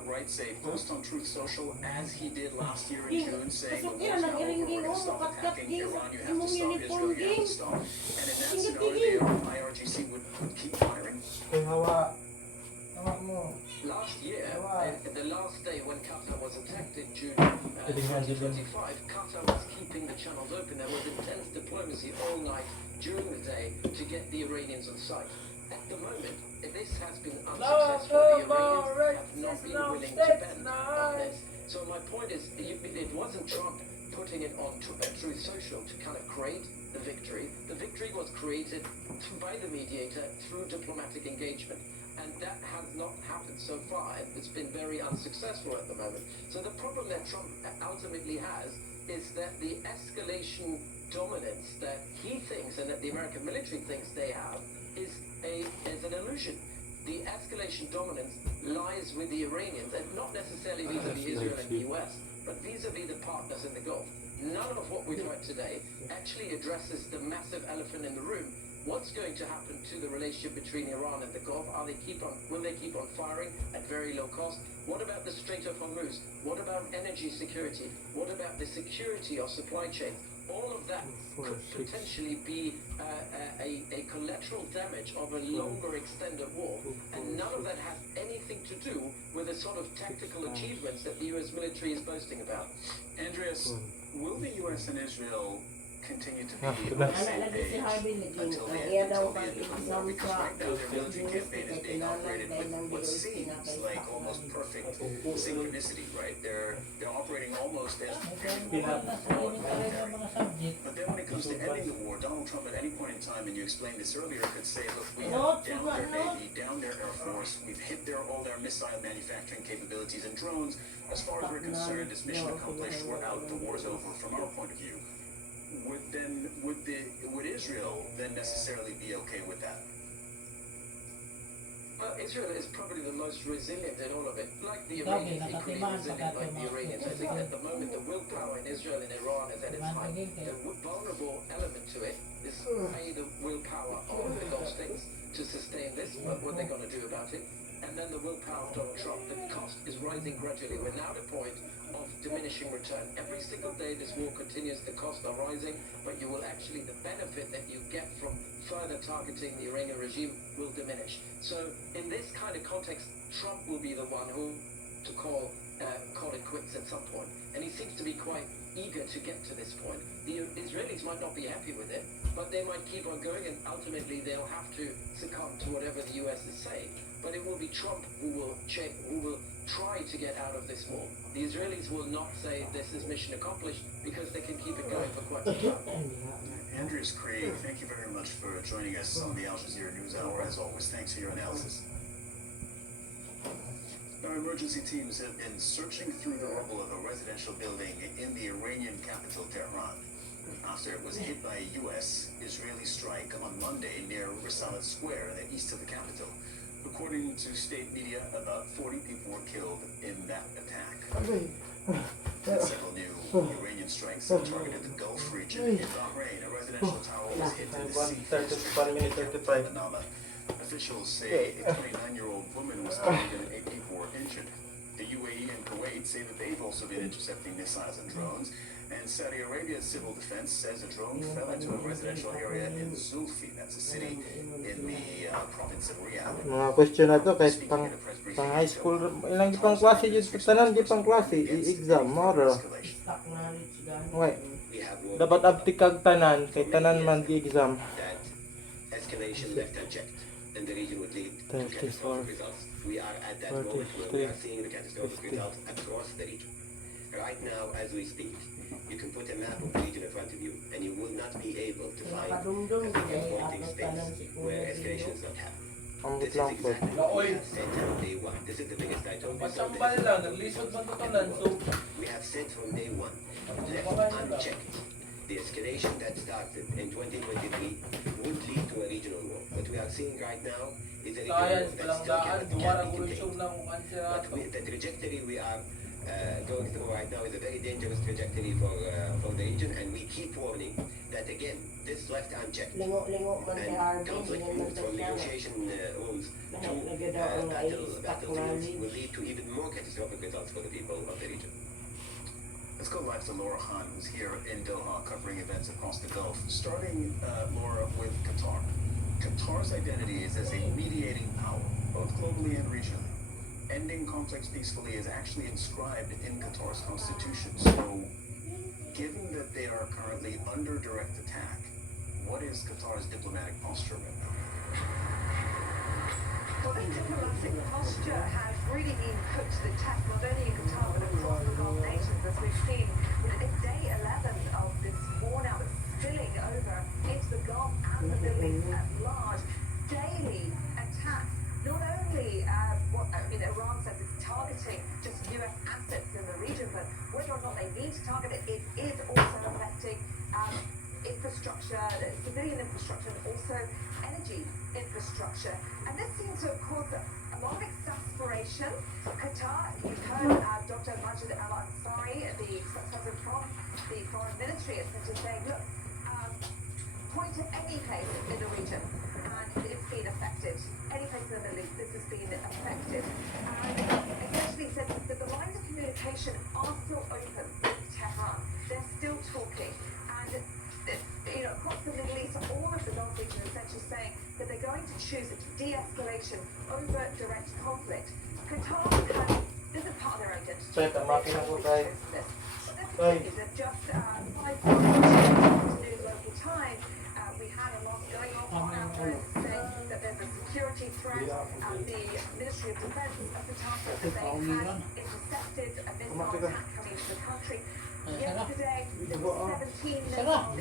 writes a post on Truth Social, as he did last year in June, saying the war's now over, we're going to stop attacking Iran, you have to stop Israel, you have to stop. And in that scenario, the IRGC would keep firing. Last year, the last day when Qatar was attacked in June 2025, Qatar was keeping the channels open. There was intense diplomacy all night during the day to get the Iranians on site. At the moment, this has been unsuccessful. The Iranians have not been willing to bend on this. So my point is, it wasn't Trump putting it on Truth Social to kind of create the victory. The victory was created by the mediator through diplomatic engagement. And that has not happened so far. It's been very unsuccessful at the moment. So the problem that Trump ultimately has is that the escalation dominance that he thinks and that the American military thinks they have is an illusion. The escalation dominance lies with the Iranians, and not necessarily vis-a-vis Israel and the US, but vis-a-vis the partners in the Gulf. None of what we've heard today actually addresses the massive elephant in the room. What's going to happen to the relationship between Iran and the Gulf? Will they keep on firing at very low cost? What about the Strait of Hormuz? What about energy security? What about the security of supply chains? All of that could potentially be a collateral damage of a longer extended war, and none of that has anything to do with the sort of tactical achievements that the US military is boasting about. Andreas, will the US and Israel continue to be on the same page until the end of the war? Because right now their military campaign is being operated with what seems like almost perfect synchronicity, right? They're operating almost as military. But then when it comes to ending the war, Donald Trump at any point in time, and you explained this earlier, could say, look, we have downed their Navy, downed their Air Force, we've hit all their missile manufacturing capabilities and drones. As far as we're concerned, it's mission accomplished, we're out, the war's over from our point of view. Would Israel then necessarily be okay with that? Well, Israel is probably the most resilient in all of it. Like the Iranians, equally resilient like the Iranians. I think at the moment the willpower in Israel and Iran is at its height. The vulnerable element to it is the willpower of the Gulf states to sustain this, but what they're going to do about it. And then the willpower of Donald Trump. The cost is rising gradually. We're now at a point of diminishing return. Every single day this war continues, the costs are rising, but the benefit that you get from further targeting the Iranian regime will diminish. So in this kind of context, Trump will be the one who to call it quits at some point. And he seems to be quite eager to get to this point. The Israelis might not be happy with it, but they might keep on going, and ultimately they'll have to succumb to whatever the US is saying. But it will be Trump who will try to get out of this war. The Israelis will not say this is mission accomplished because they can keep it going for quite some time. Andreas Craig, thank you very much for joining us on the Al Jazeera News Hour. As always, thanks for your analysis. Our emergency teams have been searching through the rubble of a residential building in the Iranian capital, Tehran, after it was hit by a U.S.-Israeli strike on Monday near Risalat Square in the east of the capital. According to state media, about 40 people were killed in that attack. Several new Iranian strikes have targeted the Gulf region. In Bahrain, a residential tower was hit in the sea. Officials say a 29-year-old woman was killed and 8 people were injured. The UAE and Kuwait say that they've also been intercepting missiles and drones. And Saudi Arabia's civil defense says a drone fell into a residential area in Zulfi. That's a city in the province of Riyadh. Mga question na to kay pang high school ilang pang klase jud tanan di pang klase i-exam moro. Wait. Dapat abti kag tanan kay tanan man di exam. Escalation left unchecked, and the region would lead to catastrophic results. We are at that moment where we are seeing the catastrophic results across the region. Right now, as we speak, you can put a map of the region in front of you, and you will not be able to find a pinpointing space where escalation is not happening. This is exactly what we have said from day one. This is the biggest I told you. We have said from day one, left unchecked, the escalation that started in 2023 would lead to a regional war. What we are seeing right now is a regional war that still can be contained. But the trajectory we are going through right now is a very dangerous trajectory for the region, and we keep warning that again, this left unchecked and conflict moved from negotiation rules to battlefields will lead to even more catastrophic results for the people of the region. Let's go live to Laura Khan, who's here in Doha covering events across the Gulf. Starting, Laura, with Qatar. Qatar's identity is as a mediating power, both globally and regionally. Ending conflicts peacefully is actually inscribed in Qatar's constitution. So, given that they are currently under direct attack, what is Qatar's diplomatic posture right now? Well, the diplomatic posture has really been put to the test, not only in Qatar, but across the Gulf nations, as we've seen in day 11 of this war now that's spilling over into the Gulf and the Middle East at large. Daily attacks, not only Iran says it's targeting just US assets in the region, but whether or not they need to target it, it is also affecting infrastructure, civilian infrastructure, and also energy infrastructure. And this seems to have caused a lot of exasperation. Qatar, you've heard Dr. Majid Al-Ansari, the spokesperson from the foreign ministry, essentially saying, look, point to any place in the region and it's been affected. Any place in the Middle East, this has been affected. And essentially said that the lines of communication are still open with Tehran. They're still talking. And across the Middle East, all of the Gulf region essentially saying that they're going to choose de-escalation over direct conflict. Qatar has, this is part of their identity. But just 5 news local time, we had a lot going on after saying that there's a security threat. The Ministry of Defense of Qatar said that they had intercepted a missile attack coming into the country. Yesterday, there were 17 missiles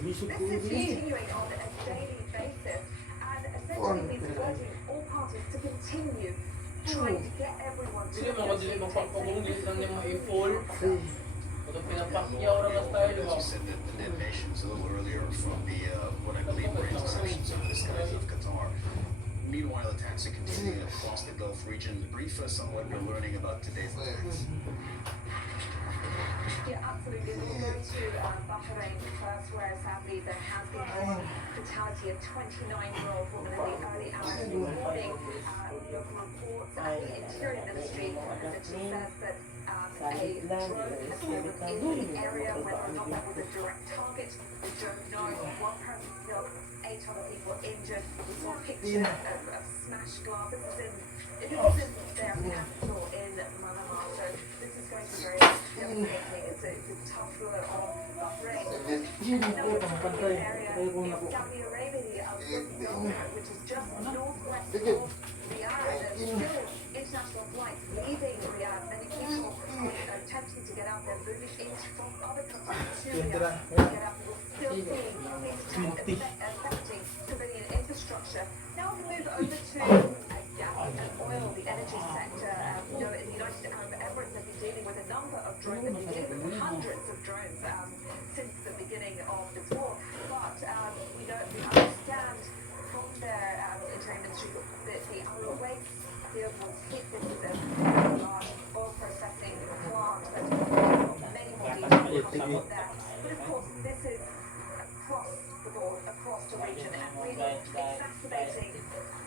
This is continuing on a daily basis, and essentially he's urging all parties to continue trying to get everyone to As you said, the nations a little earlier from the, what I believe were interceptions under the skies of Qatar. Meanwhile, attacks are continuing across the Gulf region. Brief us on what we're learning about today's attacks. Yeah, absolutely. We'll go to Bahrain first, where sadly there has been a fatality of 29-year-old woman in the early hours of the morning. Local reports at the Interior Ministry essentially says that a drone has fallen in the area. Whether or not that was a direct target, we don't know. One person killed, 8 other people injured. We saw a picture of smashed glass. This is in their capital in Manama. So this is going to be very devastating. It's a tough look on Bahrain. Another area in Saudi Arabia, which is just northwest of Riyadh. There's still international flights leaving Riyadh. Many people are attempting to get out there, moving in from other countries to Riyadh to get out. We're still seeing these attacks affecting civilian infrastructure. Now we move over to gas and oil, the energy sector. In the United Arab Emirates, they've been dealing with a number of drones. They've been dealing with hundreds of drones since the beginning of this war. But we understand from their Interior Ministry that the Al-Kuwait field was hit. This is a very large oil processing plant, but many more details on that. But of course, this is across the board, across the region, and really exacerbating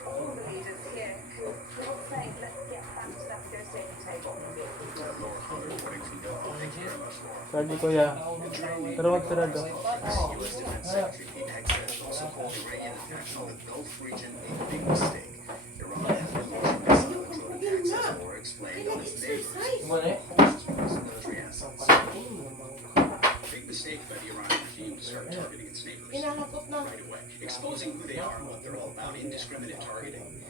all the leaders here who are saying, let's get back to that negotiating table. Laura Khan reporting from Doha. Thank you very much, Laura. Sabi ko ya, pero magsarado. U.S. Defense Secretary Pete Hegseth also called Iranian attacks on the Gulf region a big mistake. Iran has been launching missile control attacks, as Laura explained, on its neighbors, hosts for its military assets. Big mistake by the Iranian regime to start targeting its neighbors right away, exposing who they are and what they're all about. Indiscriminate targeting,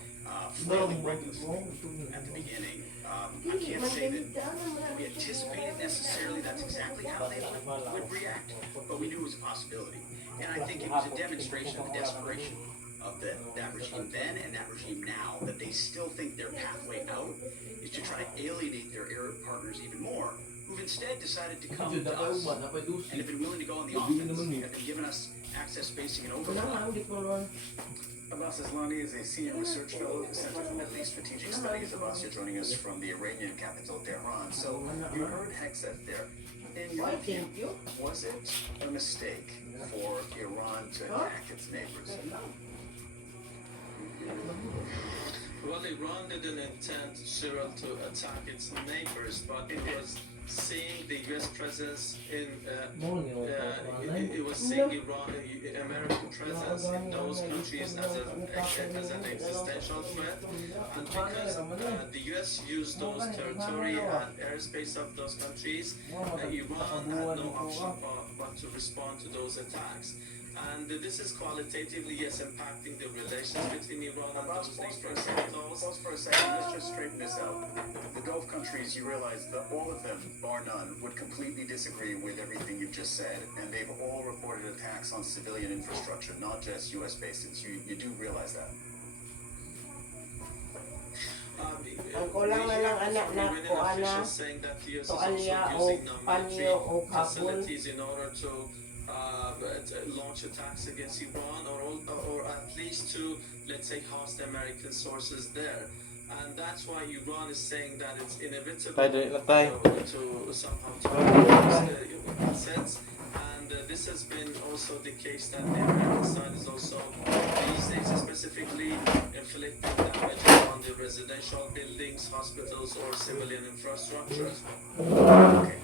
flailing recklessly at the beginning. I can't say that we anticipated necessarily that's exactly how they would react, but we knew it was a possibility. And I think it was a demonstration of the desperation of that regime then and that regime now, that they still think their pathway out is to try to alienate their Arab partners even more, who who've instead decided to come to us and have been willing to go on the offense, have been giving us access, spacing, and overflow. Abbas Islani is a senior research fellow at the Center for Middle East Strategic Studies. Abbas, you're joining us from the Iranian capital, Tehran. So you heard Hexet there. In your view, was it a mistake for Iran to attack its neighbors? Well, Iran didn't intend Cyril to attack its neighbors, but it was seeing the U.S. presence in, it was seeing American presence in those countries as an existential threat, and because the U.S. used those territory and airspace of those countries, Iran had no option but to respond to those attacks. And this is qualitatively, yes, impacting the relations between Iran and those neighboring territories. Pause for a second, let's just straighten this out. The Gulf countries, you realize that all of them, bar none, would completely disagree with everything you've just said, and they've all reported attacks on civilian infrastructure, not just U.S. bases. You do realize that? Saying that the US is also using non-military facilities in order to launch attacks against Iran, or at least to, let's say, host American sources there. And that's why Iran is saying that it's inevitable to somehow target assets. And this has been also the case that the American side is also, these days specifically, inflicting damage on the residential buildings, hospitals, or civilian infrastructures. Okay.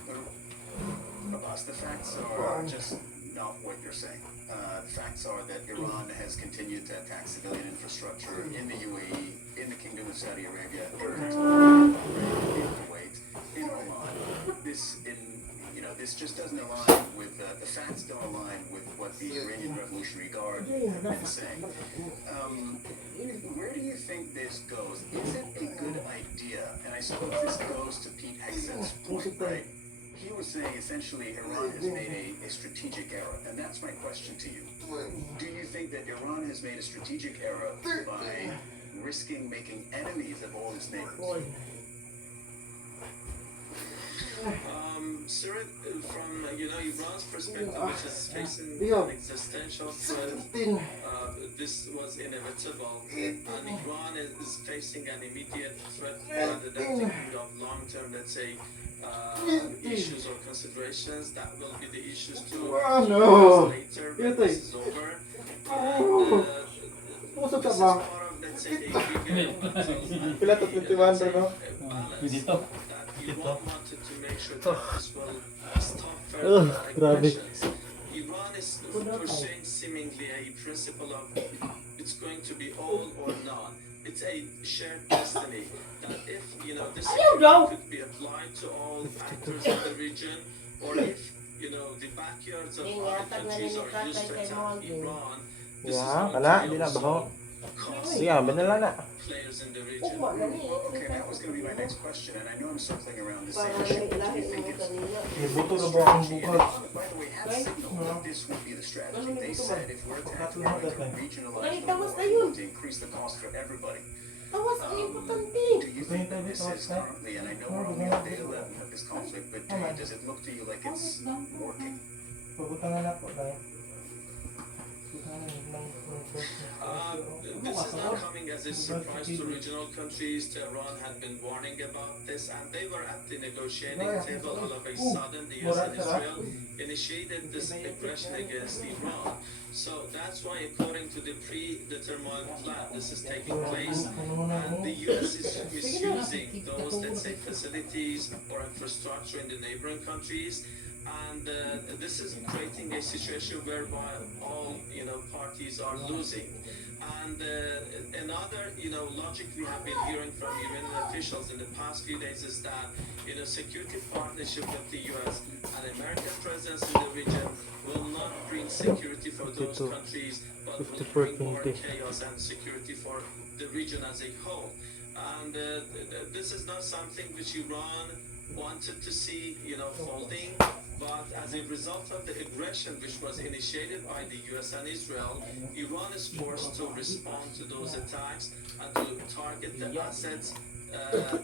Abbas, the facts are just not what you're saying. The facts are that Iran has continued to attack civilian infrastructure in the UAE, in the Kingdom of Saudi Arabia, in Kuwait, in Oman. This just doesn't align with the facts. Don't align with what the Iranian Revolutionary Guard have been saying. Where do you think this goes? Is it a good idea? And I suppose this goes to Pete Hexet's point, right? He was saying essentially Iran has made a strategic error, and that's my question to you. Do you think that Iran has made a strategic error by risking making enemies of all its neighbors? Sir, from Iran's perspective, which is facing an existential threat, this was inevitable, and Iran is facing an immediate threat rather than thinking of long-term, let's say, issues or considerations. That will be the issues to later when this is over. And this is part of, let's say, a bigger balance that Iran wanted to make sure that this will stop further aggressions. Iran is pursuing seemingly a principle of it's going to be all or none. It's a shared destiny that if this could be applied to all actors in the region, or if the backyards of other countries are used to attack Iran, this is going to be also players in the region. Okay, that was going to be my next question, and I know I'm circling around the same issue, but do you think it's by the way, have signaled that this would be the strategy. They said if we're attacked, we're going to regionalize the war, we're going to increase the cost for everybody. Do you think that this is currently, and I know we're only on day 11 of this conflict, but does it look to you like it's working? This is not coming as a surprise to regional countries. Tehran had been warning about this, and they were at the negotiating table. All of a sudden, the US and Israel initiated this aggression against Iran. So that's why, according to the predetermined plan, this is taking place, and the US is misusing those, let's say, facilities or infrastructure in the neighboring countries. And this is creating a situation whereby all parties are losing. And another logic we have been hearing from Iranian officials in the past few days is that security partnership with the US and American presence in the region will not bring security for those countries, but will bring more chaos and security for the region as a whole. And this is not something which Iran wanted to see folding, but as a result of the aggression which was initiated by the US and Israel, Iran is forced to respond to those attacks and to target the assets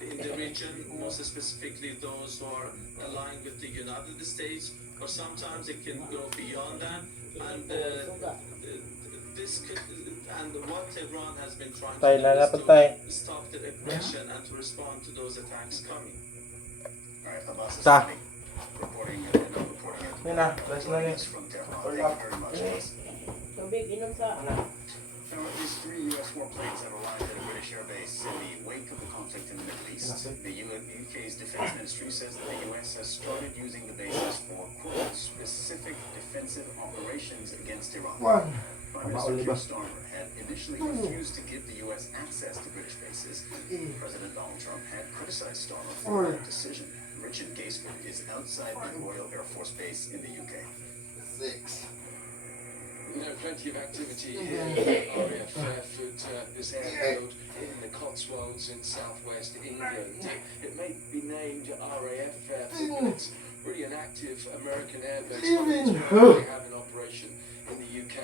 in the region, most specifically those who are aligned with the United States, or sometimes it can go beyond that. And this could, and what Iran has been trying to do is to stop the aggression and to respond to those attacks coming. All right, Abbas is Ta. reporting it. Yun na, rest na niya. From Tehran. Thank you very much, Abbas. Tubig, inom sa... Now, these three U.S. warplanes have arrived at a British airbase in the wake of the conflict in the Middle East. The UK's defense ministry says that the U.S. has started using the bases for, quote, specific defensive operations against Iran. Prime Minister Keir Starmer had initially refused to give the U.S. access to British bases. President Donald Trump had criticized Starmer for that decision. Richard Gaisford is outside the Royal Air Force Base in the UK. Plenty of activity here at RAF Fairford, this airfield in the Cotswolds in southwest England. It may be named RAF Fairford, but it's really an active American air base. They have an operation in the UK.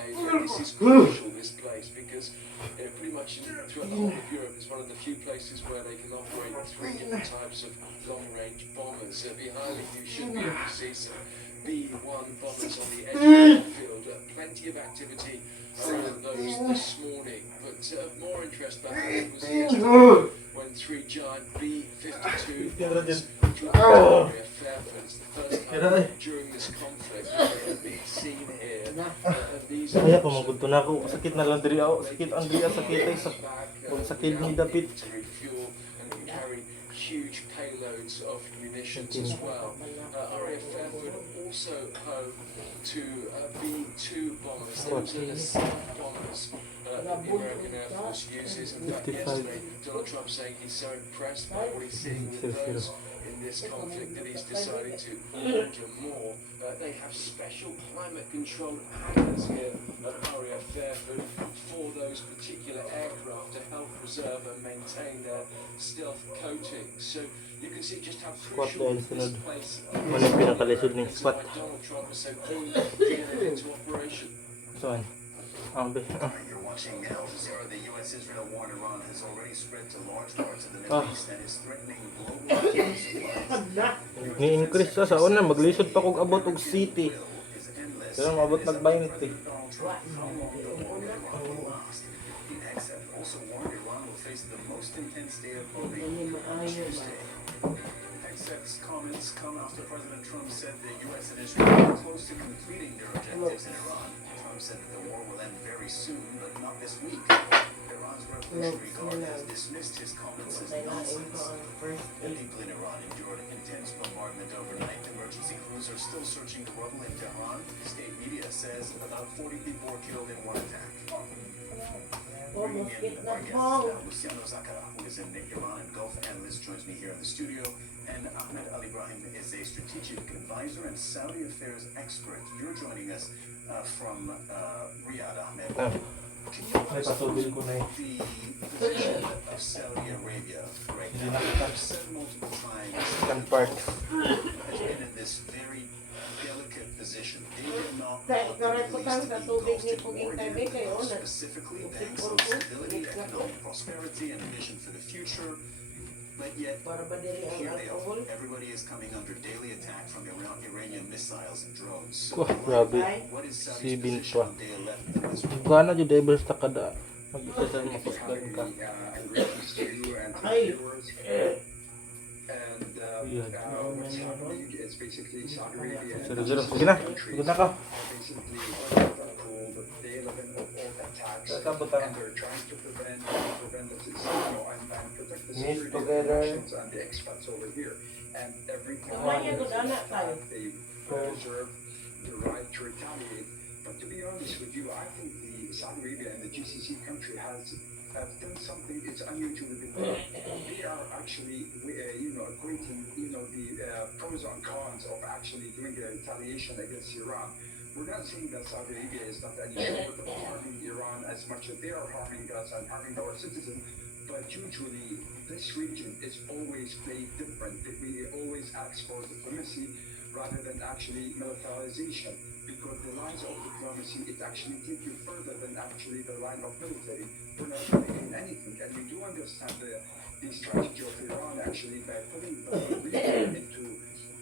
This is crucial, this place, because pretty much throughout the whole of Europe, it's one of the few places where they can operate 3 different types of long-range bombers. Behind me, you should be able to see some B-1 bombers on the edge of the field. Plenty of activity around those this morning, but more interest perhaps was yesterday when 3 giant B-52 bombers flew over Fairford. It's the first time during this conflict that have been seen here. These Kaya pamagod na ako. Sakit na lang diri ako. Sakit ang diri sakit ay sakit ni dapit. to refuel and can carry huge payloads of munitions as well. RAF Fairford also home to B-2 bombers. Those are the stealth bombers that the American Air Force uses. In fact, yesterday, Donald Trump saying he's so impressed by what he's seeing with those in this conflict that he's decided to order more. They have special climate-controlled hangars here at RAF Fairford for those particular aircraft to help preserve and maintain their stealth coating. So you can see just how crucial this place is. That's why Donald Trump is so keen to get it into operation. Saan? You're watching Al Jazeera. The U.S.-Israel war in Iran has already spread to large parts of the Middle East and is threatening global supplies. Ni-increase sa una, maglisod pa kog abot og city. Pero mabot nag 20. Also warned Iran will face the most intense day of bombing on Tuesday. Hegseth's comments come after President Trump said the U.S. and Israel are close to completing their objectives in Iran. Trump said that the war will end very soon, but not this week. Iran's Revolutionary Guard has dismissed his comments as nonsense. People in Iran endured intense bombardment overnight. Emergency crews are still searching the rubble in Tehran. State media says about 40 people were killed in one attack. Bringing in our guest, Luciano Zakara, who is an Iran and Gulf analyst, joins me here in the studio. And Ahmed Al Ibrahim is a strategic advisor and Saudi affairs expert. You're joining us from Riyadh, Ahmed. Can you tell us about the position of Saudi Arabia right now? I've said multiple times that has been in this very delicate position. They did not want the Middle East to be engulfed in war. They did specifically thanks to stability, economic prosperity, and a vision for the future. But yet, here they are. Everybody is coming under daily attack from Iranian missiles and drones. So, what is Saudi's position on day 11 of this war? Gana jud diver sa kada. Mag-isa sa mapasdan ka. And greetings to you and to the viewers. And what's happening is basically Saudi Arabia and Sige na. Good na ka. basically called day 11 of all attacks, and they're trying to prevent the and protect the security of the nations and the expats over here. And every country they preserve the right to retaliate. But to be honest with you, I think the Saudi Arabia and the GCC country have done something it's unusual with them. They are actually, equating, the pros and cons of actually doing a retaliation against Iran. We're not saying that Saudi Arabia is not any short of harming Iran as much as they are harming us and harming our citizens, but usually this region is always played different. We always ask for diplomacy rather than actually militarization, because the lines of diplomacy, it actually takes you further than actually the line of military. we're not going to gain anything. And we do understand the strategy of Iran actually by putting the whole region into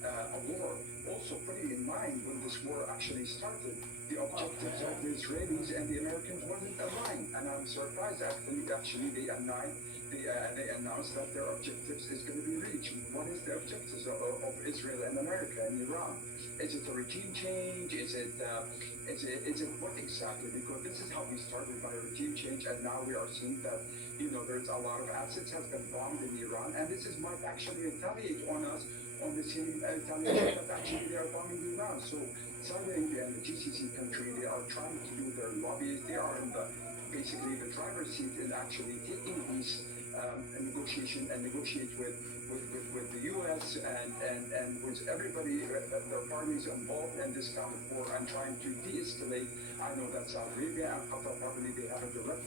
a war. Also putting in mind when this war actually started, the objectives of the Israelis and the Americans wasn't aligned. And I'm surprised actually they announced that their objectives is going to be reached. What is the objectives of Israel and America and Iran? Is it a regime change? Is it what exactly? Because this is how we started by a regime change, and now we are seeing that there's a lot of assets has been bombed in Iran, and this might actually retaliate on us on the same retaliation that actually they are bombing Iran. So Saudi Arabia and the GCC country, they are trying to do their lobbies. They are in basically the driver's seat in actually taking these negotiate with the U.S. and with everybody, their parties involved in this kind of war and trying to de-escalate. I know that Saudi Arabia and Qatar probably they have a direct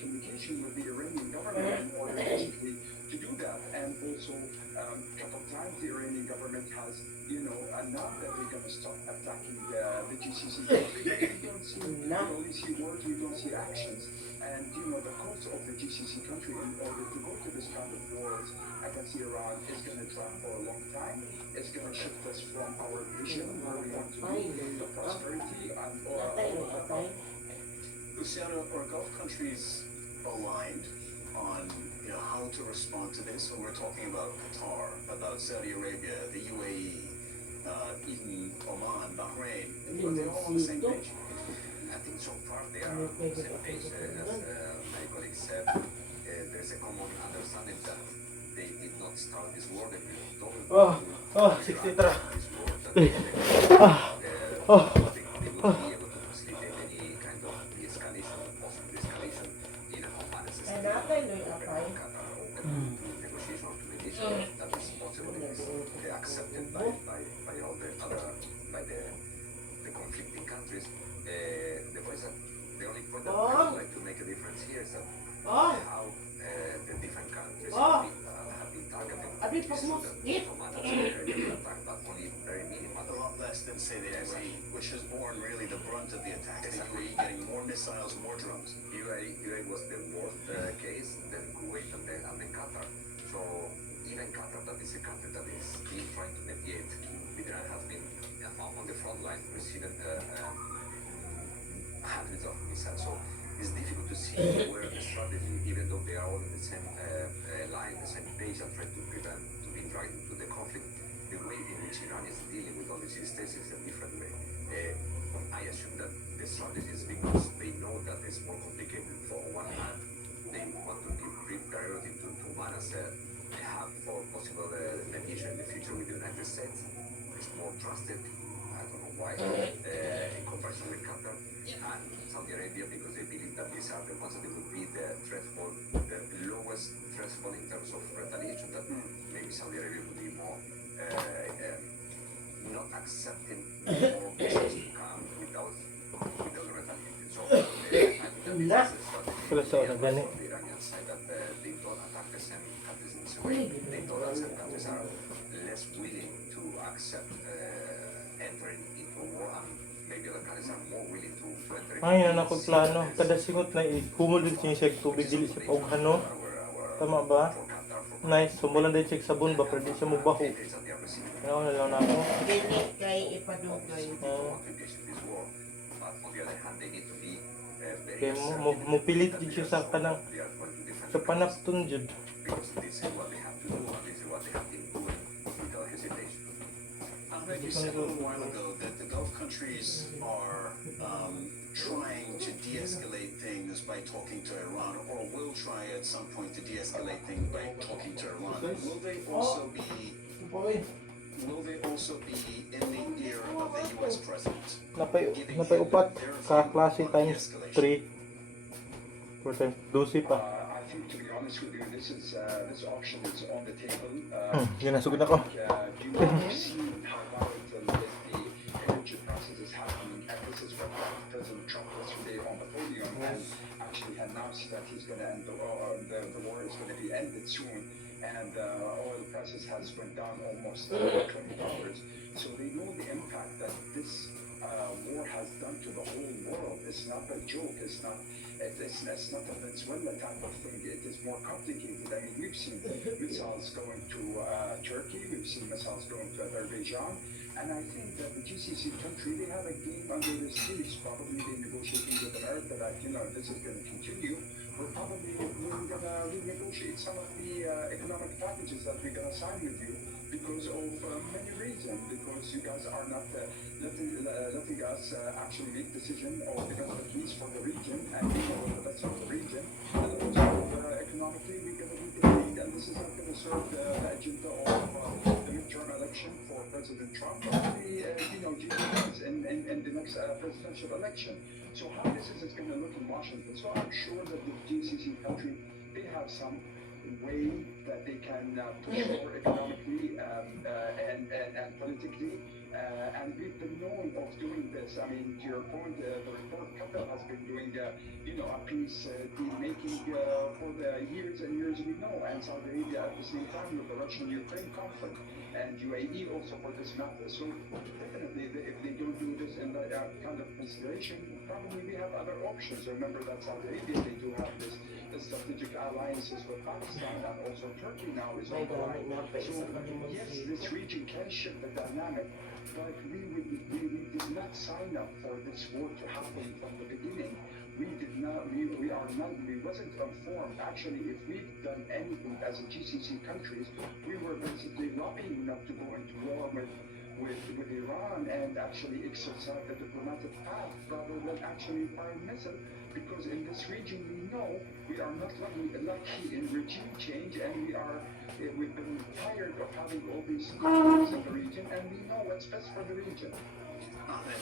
communication with the Iranian government in order basically to do that. And also, a couple of times the Iranian government has, announced that they're going to stop attacking the GCC countries. We only see words, we don't see actions. And the cost of the GCC country in order to go to this kind of wars against Iran is going to drag for a long time. It's going to shift us from our vision where we want to be, the prosperity and Luciano, are Gulf countries aligned on how to respond to this? When we're talking about Qatar, about Saudi Arabia, the UAE, even Oman, Bahrain, are they all on the same page? I think so far they are on the same page. As my colleague said, there's a common understanding that they did not start this war. They told this war that they would be able to facilitate any kind of de-escalation or possible de-escalation in a humanitarian Qatar open to negotiation or to mediation. That is possible. It is accepted by all the other the conflicting countries. The only point that I would like to make a difference here is that how the different countries have been targeted. This is the attack, but only very minimal. A lot less than, say, the UAE, which has borne really the brunt of the attack. The UAE getting more missiles, more drones. UAE was the worst case, then Kuwait and then Qatar. So even Qatar, that is a country that is still trying to mediate, Iran has been on the front line receiving hundreds of missiles. So it's difficult to see where the strategy, even though they are all in the same line, the same page, and trying to prevent to being dragged into the conflict, the way in which Iran is dealing with all these states is a different way. I assume that the strategy is because they know that it's more complicated. For one hand, they want to give priority to Oman as a hub for possible mediation in the future with the United States. It's more trusted. I don't know why. In comparison with Qatar and Saudi Arabia, because they believe that these are the ones that would be the threshold, the lowest threshold in terms of retaliation. That maybe Saudi Arabia would be more not accepting more missiles to come without retaliating. So I think that this is a strategy from the Iranian side that they don't attack the same countries in this way. They know that some countries are less willing to accept entering into war, and maybe other countries are more willing to enter into Ay, na ako plano. Kada singot na humulog siya sa tubig dili sa paughano. Tama ba? Nice. Sumulan din siya sa sabon ba pero di siya mubaho. Ano na lang na ako. Dili kay ipadugay. Kaya mo pilit din siya sa kanang sa panapton jud. You said a little while ago that the Gulf countries are trying to de-escalate things by talking to Iran, or will try at some point to de-escalate things by talking to Iran. Will they also be in the ear of the U.S. president? Napay upat ka klase times 3 per time 12 pa. I think, to be honest with you, this option is on the table. Yun nasugod ako. You have seen how volatile the energy crisis is happening, and this is what President Trump yesterday on the podium and actually announced that he's going to end the war is going to be ended soon, and oil prices has went down almost $20. So they know the impact that this war has done to the whole world. It's not a joke. It's not it's not a Venezuela type of thing. It is more complicated. I mean, we've seen missiles going to Turkey. We've seen missiles going to Azerbaijan. And I think that the GCC country, they have a game under their sleeves. Probably they're negotiating with America that, this is going to continue. We're probably going to renegotiate some of the economic packages that we're going to sign with you because of many reasons. Because you guys are not letting us actually make decisions of the best needs for the region and the best of the region. And also economically, we're going to be delayed, and this is not going to serve the agenda of the midterm election for President Trump or the GDPs in the next presidential election. So how this is going to look in Washington? So I'm sure that the GCC country, they have some way that they can push for economically and politically. And we've been known of doing this. I mean, to your point, the report Qatar has been doing, a peace deal making for the years and years we know, and Saudi Arabia at the same time with the Russian-Ukraine conflict, and UAE also for this matter. So definitely, if they don't do this in that kind of consideration, probably we have other options. Remember that Saudi Arabia, they do have this strategic alliances with Pakistan, and also Turkey now is on the line. So yes, this region can shift the dynamic, but we did not sign up for this war to happen from the beginning. We wasn't informed. Actually, if we'd done anything as a GCC countries, we were basically lobbying not to go into war with Iran and actually exercise the diplomatic path rather than actually fire missile. Because in this region, we know we are not lucky in regime change, and we've been tired of having all these conflicts in the region, and we know what's best for the region. Ahmed,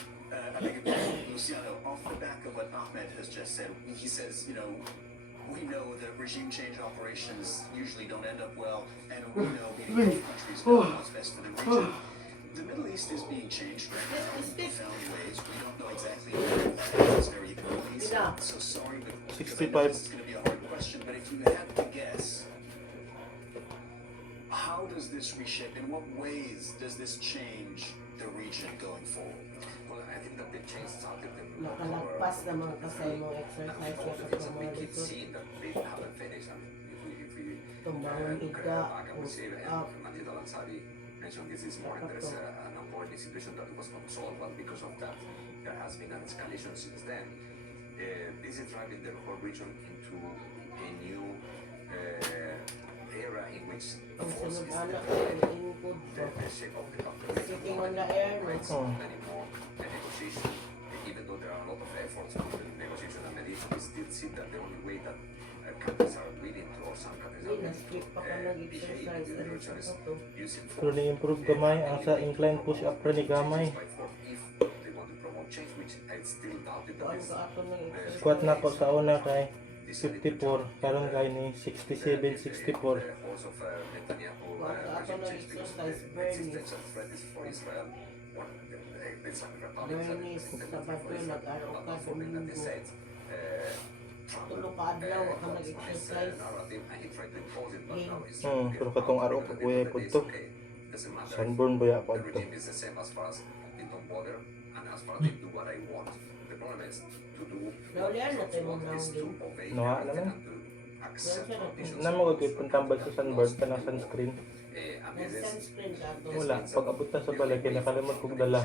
I think it's Luciano, off the back of what Ahmed has just said, he says, we know that regime change operations usually don't end up well, and we know being countries know what's best for the region. The Middle East is being changed right now in profound ways. We don't know exactly where that is very early, so sorry, but because I know this is going to be a hard question, but if you had to guess, how does this reshape, in what ways does this change the region going forward? Well, I think that the change started Nakalagpas naman kasi yung exercise all the niya things sa that we mga keep resort. seeing that they haven't finished. I mean, if we Tumbangon look ika, back and we see, and up. Majid Al-Ansari mentioned this morning, there is an ongoing situation that was not solved, but because of that, there has been an escalation since then. This is driving the whole region into a new era in which force is the shape of the Sitting on the air, rights anymore, and negotiation. Even though there are a lot of efforts in negotiation and mediation, we still see that the only way that countries are willing to, or some countries are willing to behave in the direction is using force. Pero ni-improve gamay ang sa incline push-up ra ni gamay. If they want to promote change, which I still doubt it, that is Squat na ko sa una kay 54, karon kay ni 67, 64. Pero katong araw ko kuya po to. Sunburn ba ya ko to? Nawa naman. Namo gagawin pantambal sa sunburn ka ng sunscreen. Wala, pag abot na sa balay, kinakalimot kong dala.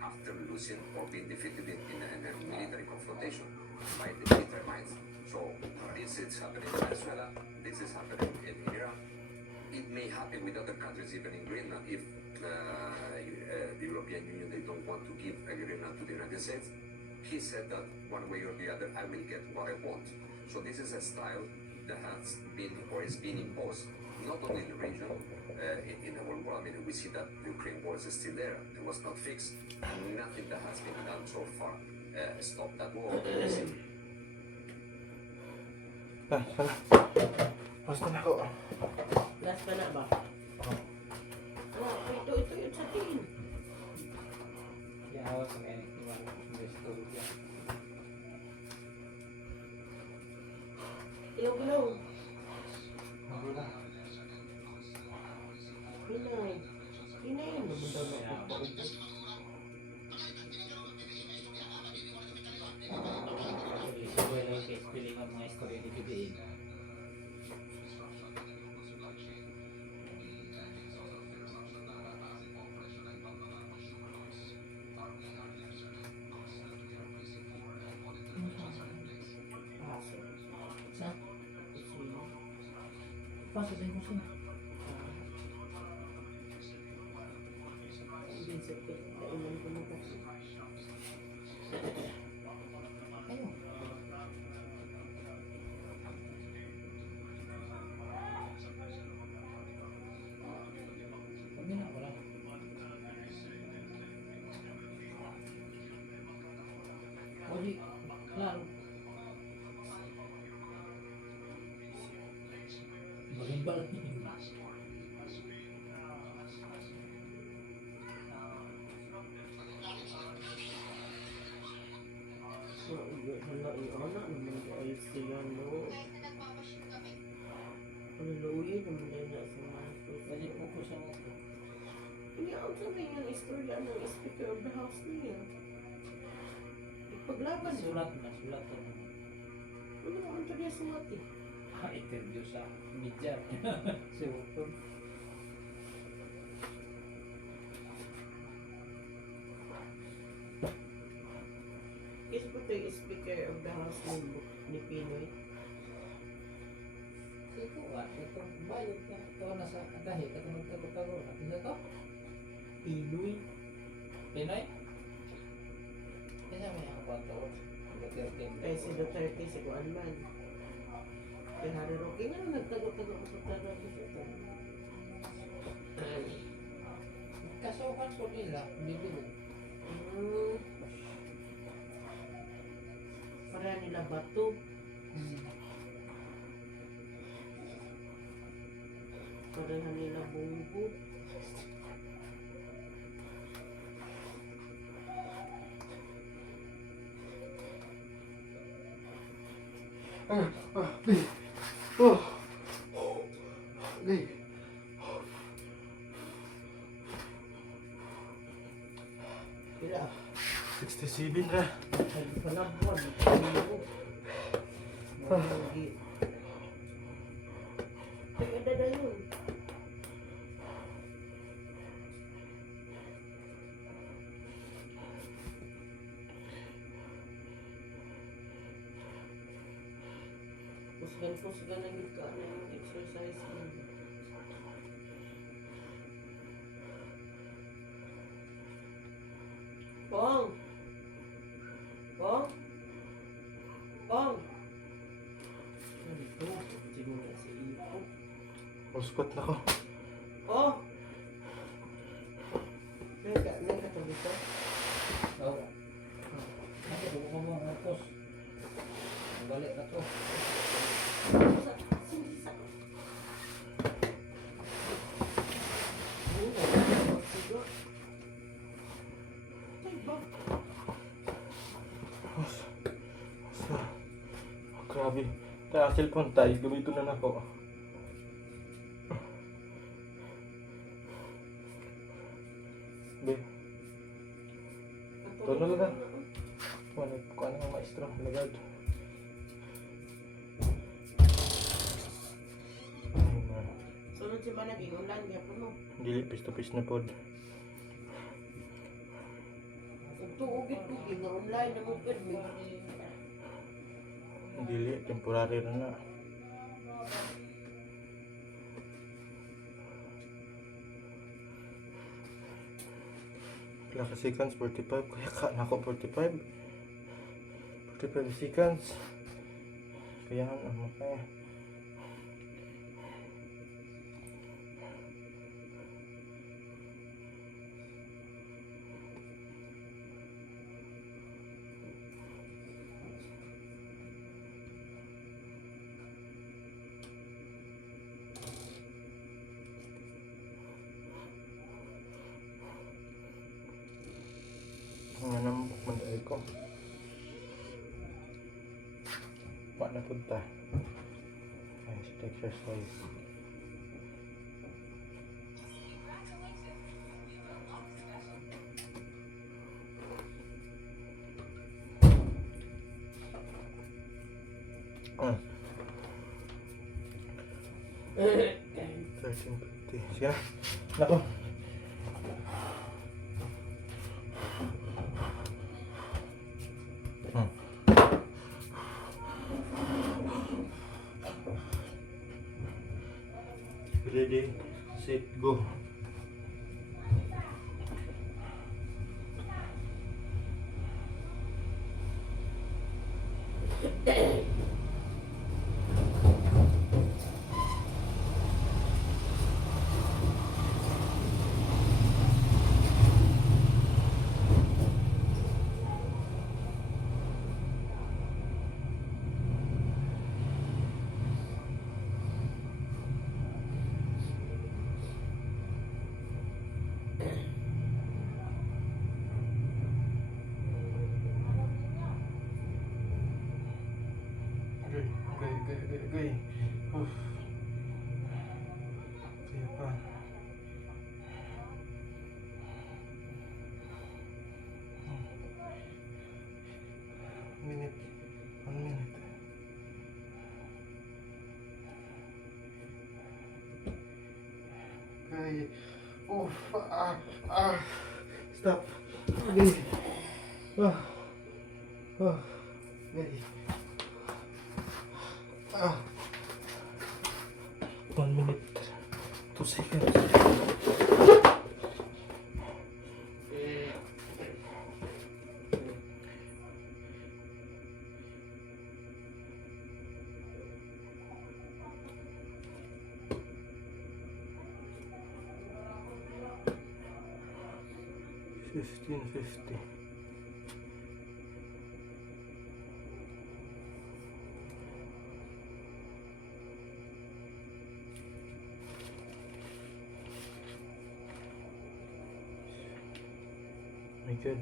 After losing or being defeated in a military confrontation by the military minds. So this is happening in Venezuela, this is happening in Iraq. It may happen with other countries, even in Greenland, if the European Union, they don't want to give a Greenland to the United States. He said that one way or the other, I will get what I want. So this is a style that has been or is being imposed not only in the region, in the whole world. I mean, we see that the Ukraine war is still there. It was not fixed. Nothing that has been done so far stop that war. Sana. Basta na ako. Last pa na ba? Ito yun sa tingin. Awas sa kanya. Ilaw. Pinay naman daw na piling ang mga istorya ni Gideon. Sa? Pasok din ko siya. Ayun. Pamina ko lang. Oji, klaro. Marimbal. Hala, anak naman ay sila, no? Ang Louie naman ay nasa mga Pwede po ko sa mga. Hindi ako sabi yung istorya ng Speaker of the House niya. Ipaglaban niya. Sulat na, sulat na. Ano naman ito niya sulat eh? Interview sa media. Si Wokton. Is po ito yung Speaker of the House ni Pinoy? Ito ba? Ito bayot na. Ito na sa kahit. Ito magtago-tago. Ano ito? Pinoy? Pinoy? Kaya may ang kwanto. Kaya si Duterte si Kuan man. Kaya Harry Roque nga nang nagtago-tago ko sa tago ko sa ito. Kasukan ko nila. Bibili. Para nila bato. Para nila bunggo. Pila? 67 na. Palabuan. Teka, dada yun. Pusgan na yung ka na yung exercise mo. Pong! Pong! Pong! Ano ito? Siguro si Ipo. Squat na ko. Oh! May katabi ka? Oo. Ito ko mga utos. Balik na to. Grabe. Kaya cellphone tayo, gamitin na ako. Be. Tono lang. Wala ko ang maestro, lagad. Sunod si Manag, iulan, gapon mo. Dili, pis na pod. Ugit ko, online na mo pwede mo. Dili, temporary na. Pila ka seconds, 45. Kaya ka na ako 45. 45 seconds. Kaya ano kaya. Nanambok man tayo ko. Pa na punta. Ay, sa exercise. 1350. Sige na. Nako. Ready, set, go. Okay. Kaya pa. Minute. 1 minute. Okay. Stop. Okay. Okay. 1 minute, 2 seconds. $15.50. My God.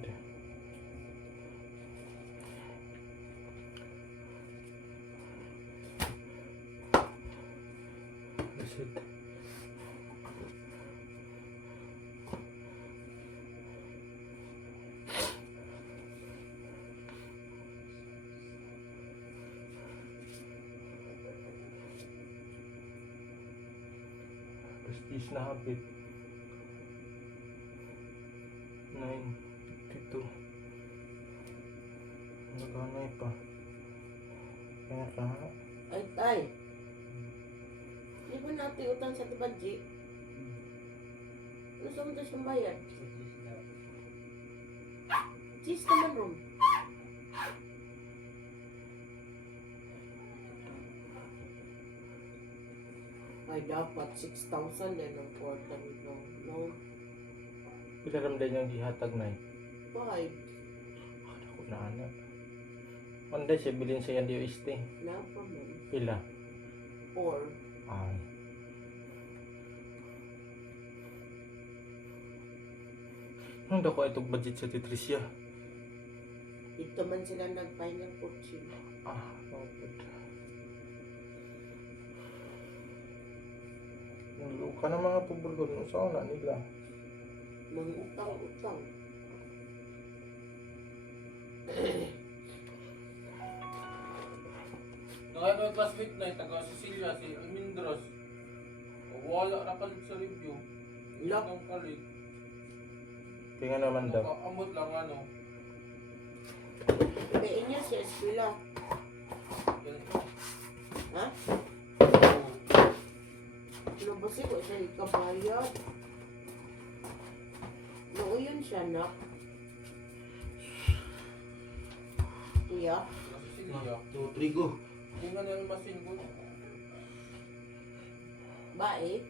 That's it. Prestige na habit. 9:52. Nagkanay pa. Kaya ka. Ay. Di ba natin utang sa tibadji? Ano sa mga siyang bayad? Cheese naman ron. Ay, dapat 6,000 din ang porta nito. No? Pila ramday niyang gihatag na eh. 5. Ako na anak. Manday siya bilin sa yan DOST. No problem. Pila? 4. Ay. Ang dako itong budget sa Tetrisya. Dito man sila nag-final coaching. Okay. Nagluka ka ng mga pubulgon mo sa una nila. Mangutang-utang. Nakaya may classmate na taga Cecilia, si Almindros. Wala na kalit sa review. Lock. Ang kalit. Kaya naman daw. Nakaamot lang ano. Kain niya sa eskwela. Ha? Lubos ko siya ikabayad. Nauyon siya na. Kuya? Cecilia. Trigo. Hindi nga naman masin ko. Bae?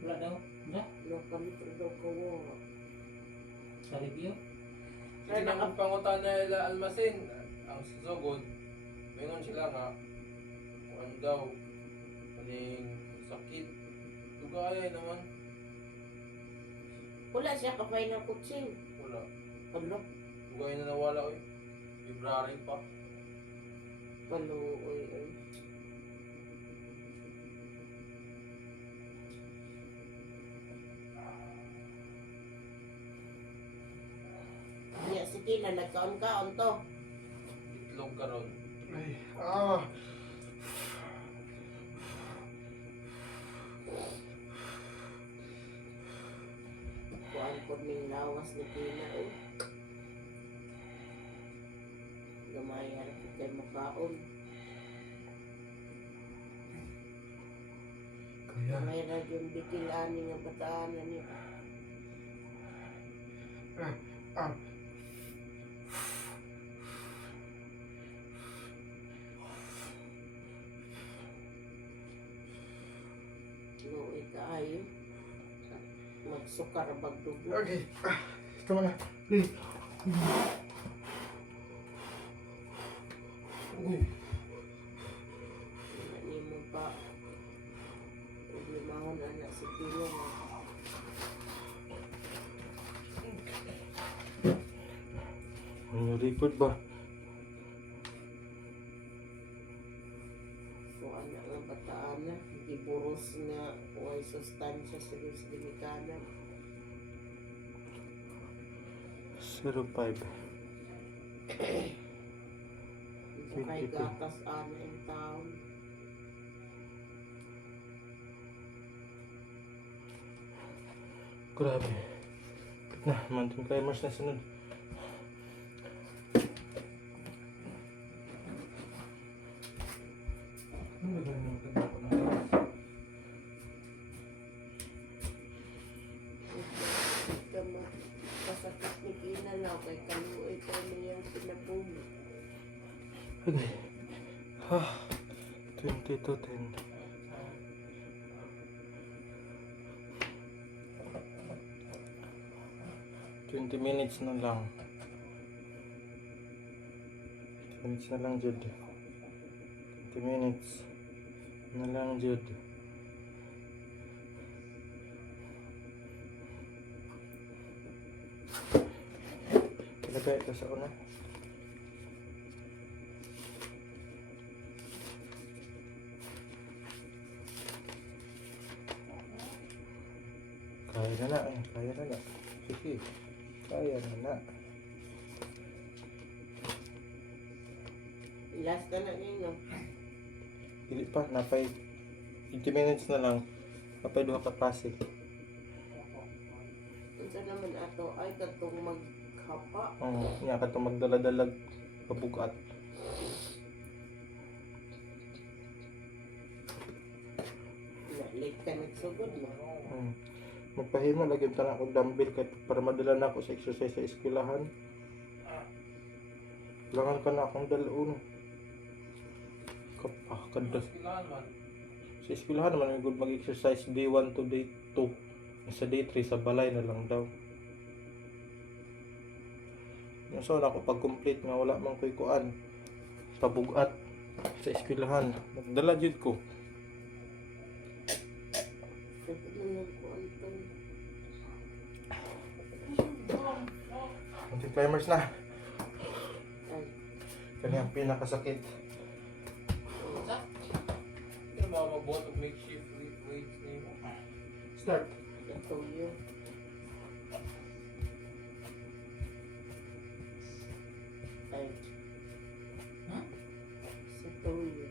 Wala daw. Wala? Nakalito daw ko. Sa review? Hindi naman pangutan na ila almasin. Ang sugod. Mayroon sila nga. Ano daw. Maling sakit. Tugaya naman. Wala siya ka-final coaching. Wala. Ano? Tugaya na nawala eh. February pa. Paluoy ay. Sige na, nagkaon-kaon to. Itlog ka ron. Ay, Kuan po ning lawas ni Pina eh. Gamay harap kay makaon. Kaya. May yung bikilani nga bataan na niya. Luoy kaayo. Magsukar bagdugo. Okay. Tama na. Please. Hindi mo pa problemahon anak si Pilong. Ano report ba? So anak nga bataan na. Giburos nga way sustansya sa limikanan. 05. Kay gatas ana ang taon. Grabe. Na, mountain climbers na sunod. Kasakit ni Kina na kay kaluoy ko niyang sinabuhi. Okay. 20 to 10. Minutes na lang. 20 minutes na lang, Jud. 20 minutes na lang, Jud. Lagay ito sa una. Kaya na na eh. Kaya na na. Sige. Kaya na na. Last na ngayon. Hindi pa. Napay 20 minutes na lang. Napay 2 ka pasi. Ito naman ato ay katong maghapa. Nga ka itong magdala-dalag pabugat. Late ka nagsugod mo. Magpahimo lagi ta na ako dumbbell para madala na ako sa exercise sa eskwelahan. Kailangan ka na akong dalaon. Kada. Sa eskwelahan naman good mag-exercise day 1 to day 2. Sa day 3 sa balay na lang daw. Yung so na ako pag-complete nga wala mang kuan pabugat sa eskwelahan. Magdala jud ko. Climbers na. Kani ang pinakasakit. Hindi mo mabuhat og makeshift weights nimo. Start. Ito yun. Ay. Sa tuyo.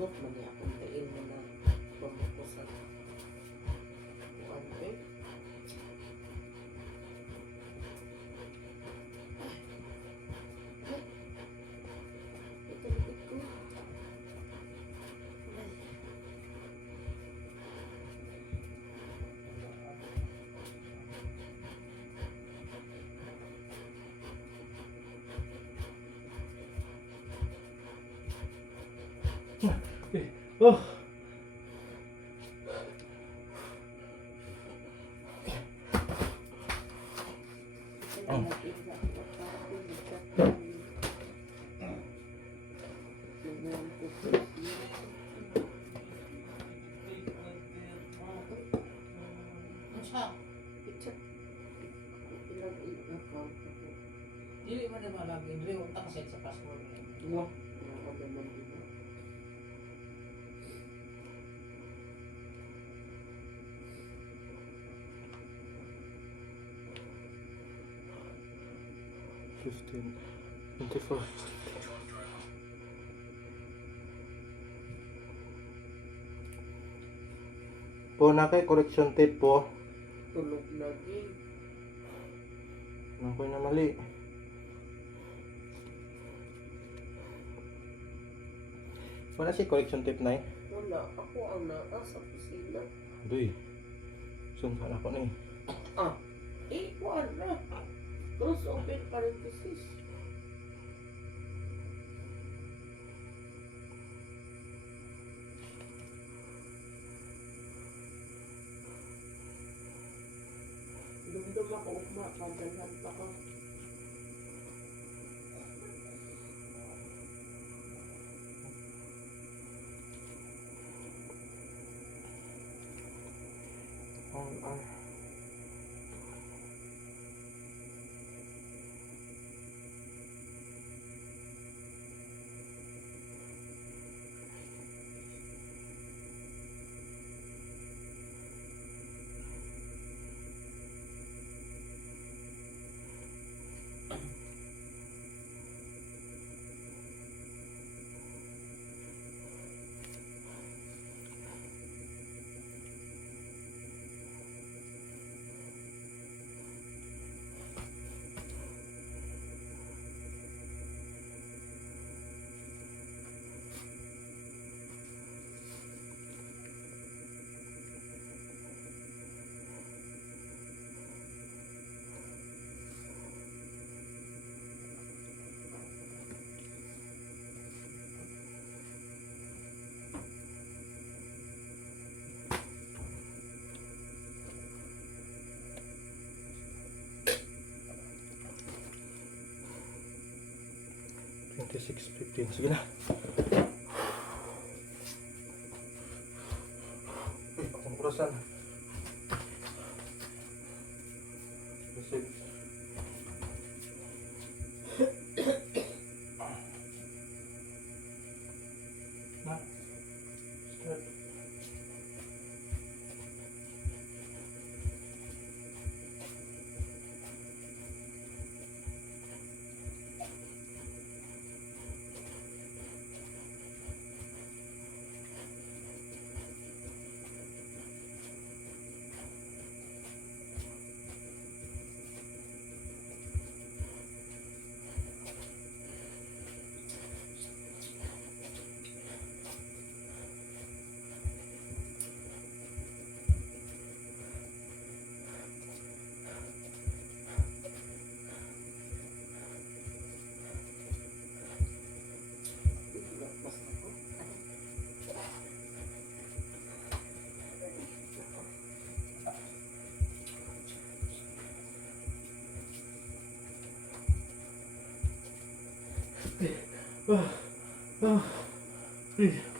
Look, mali akong tain mo na pamukos sa kuwan eh. Ito likod ko. Oh. man naman lagi. Hindi yung takset sa passport. Wah, nakakabaman din na. Fifteen, 24. Po na kay correction tape po. Tulog lagi. Nakoy na mali. Wala si correction tape na eh. Wala. Ako ang naa sa kusina. Aduy. Sundan ako na eh. Ah, wala. Cross open parenthesis. Dumdum ako ugma, padalhan pa ko. All are. $26.15. Sige na. Akong kurasan. Receipt. Na. Start.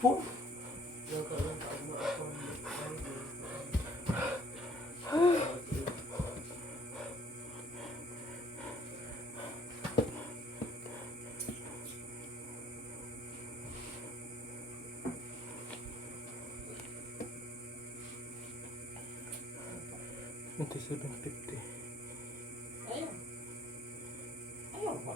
Po. $27.50. Ayun. Ayun ba?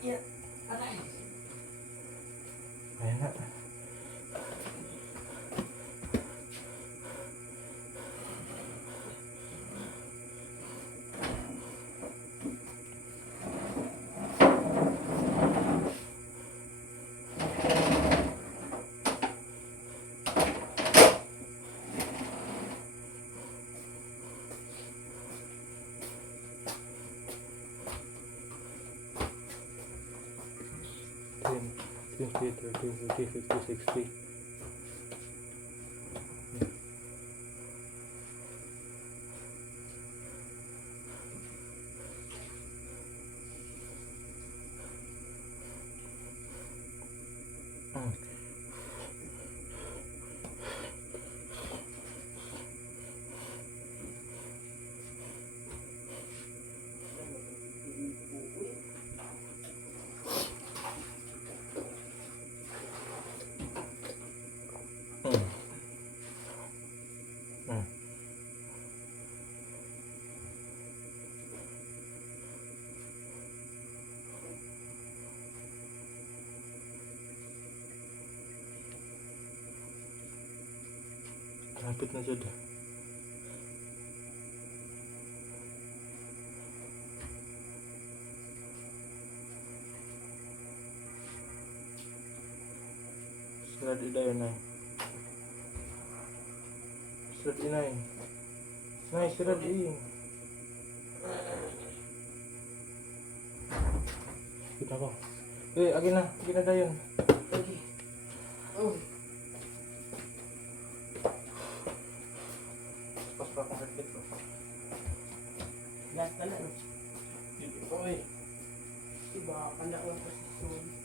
Yeah. Aray. Ayan na. $10, $20, $30, $40, $50, $60. Hapit na jud. Sunod idayon na. Sunod inay. Nay, sunod i. Kita ko. Agi na dayon. Okay. Oh. Pas pa akong headset ko. Gas ka na, no? Hindi ko eh. Diba, kanda ko ang posisyon.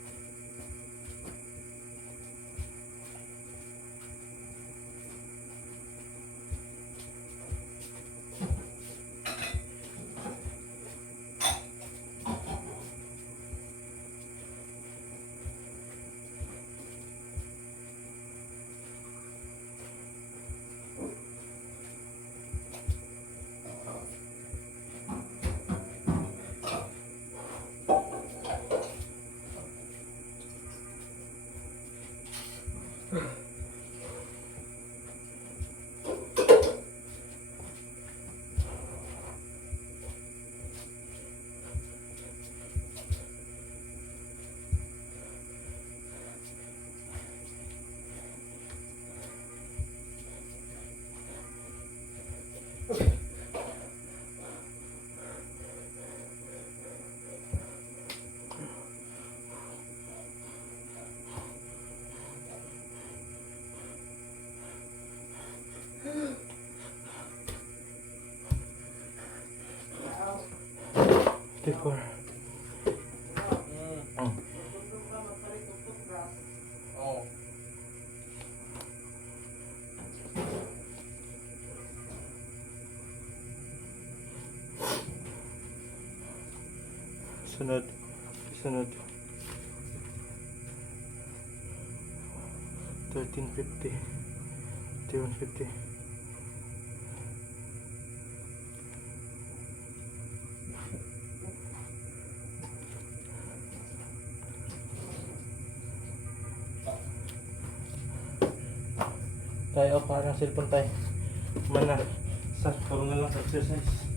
Before. Oh. Sunod. 1350. 2150. Tayo pa ng cellphone tayo. Mana sa karon na lang sa exercise.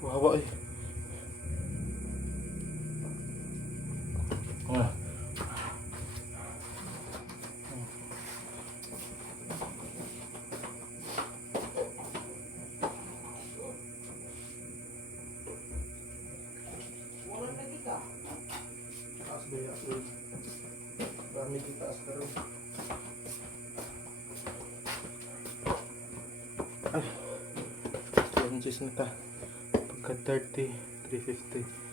Wawa eh. Dami kita sekarang. Lunches na ta. Pagka 30, 350.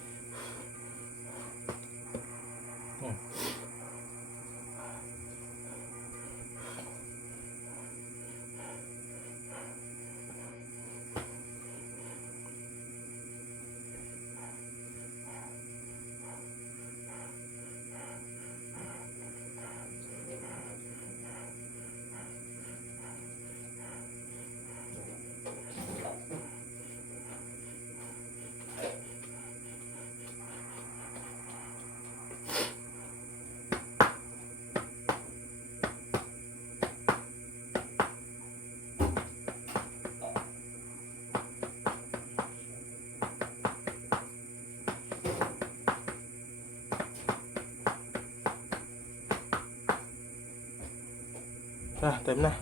Time na.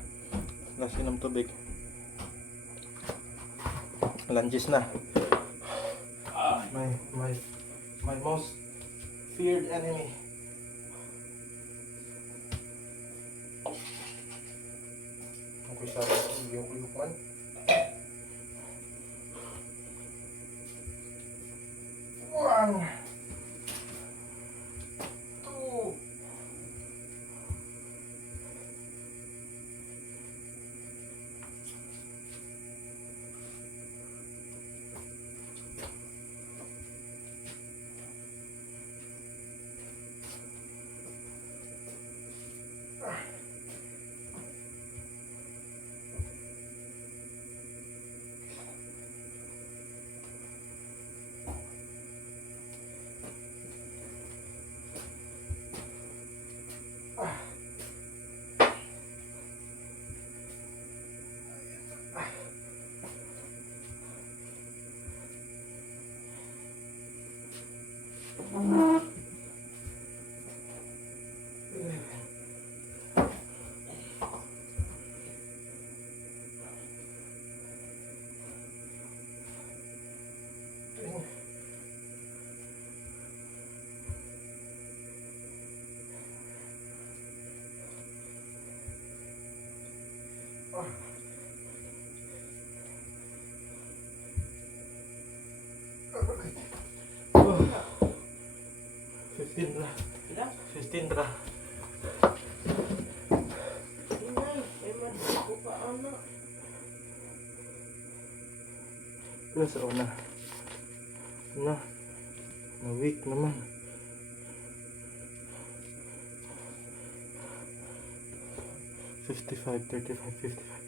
Last inom tubig. Lunges na. My most feared enemy. Ako sa yung kuyukan. One. Two. Fifteen ra. 15 ra. Plus una. Na weak naman. $55, $35, $55.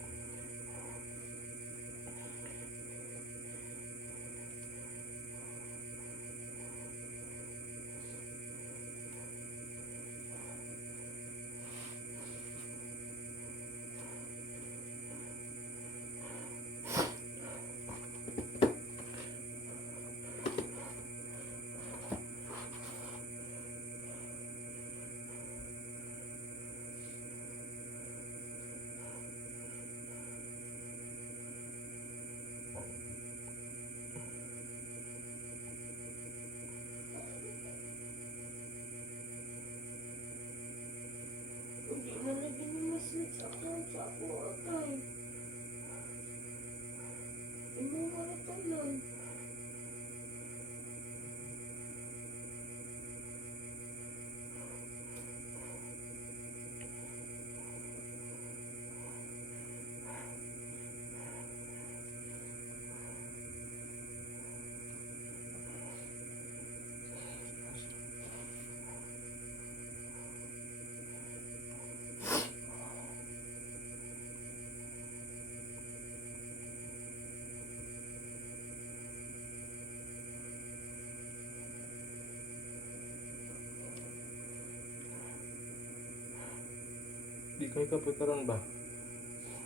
Di kayo kapitaron ba?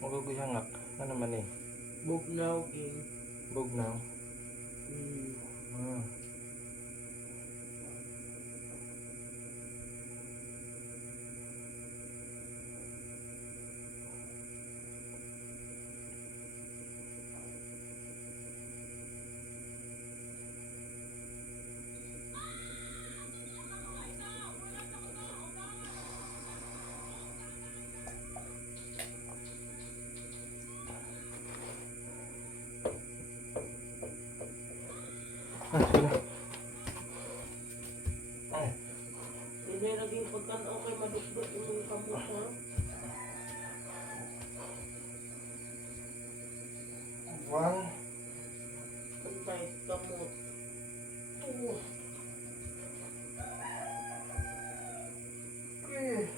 Magaguyangak. Ano naman eh? Bugnaw, ging. Bugnaw. Ah. Sige. Ay. Hindi naging pagkanaw kay madukdok yung kamot ha. One. Kunbay kamot. Two. Three.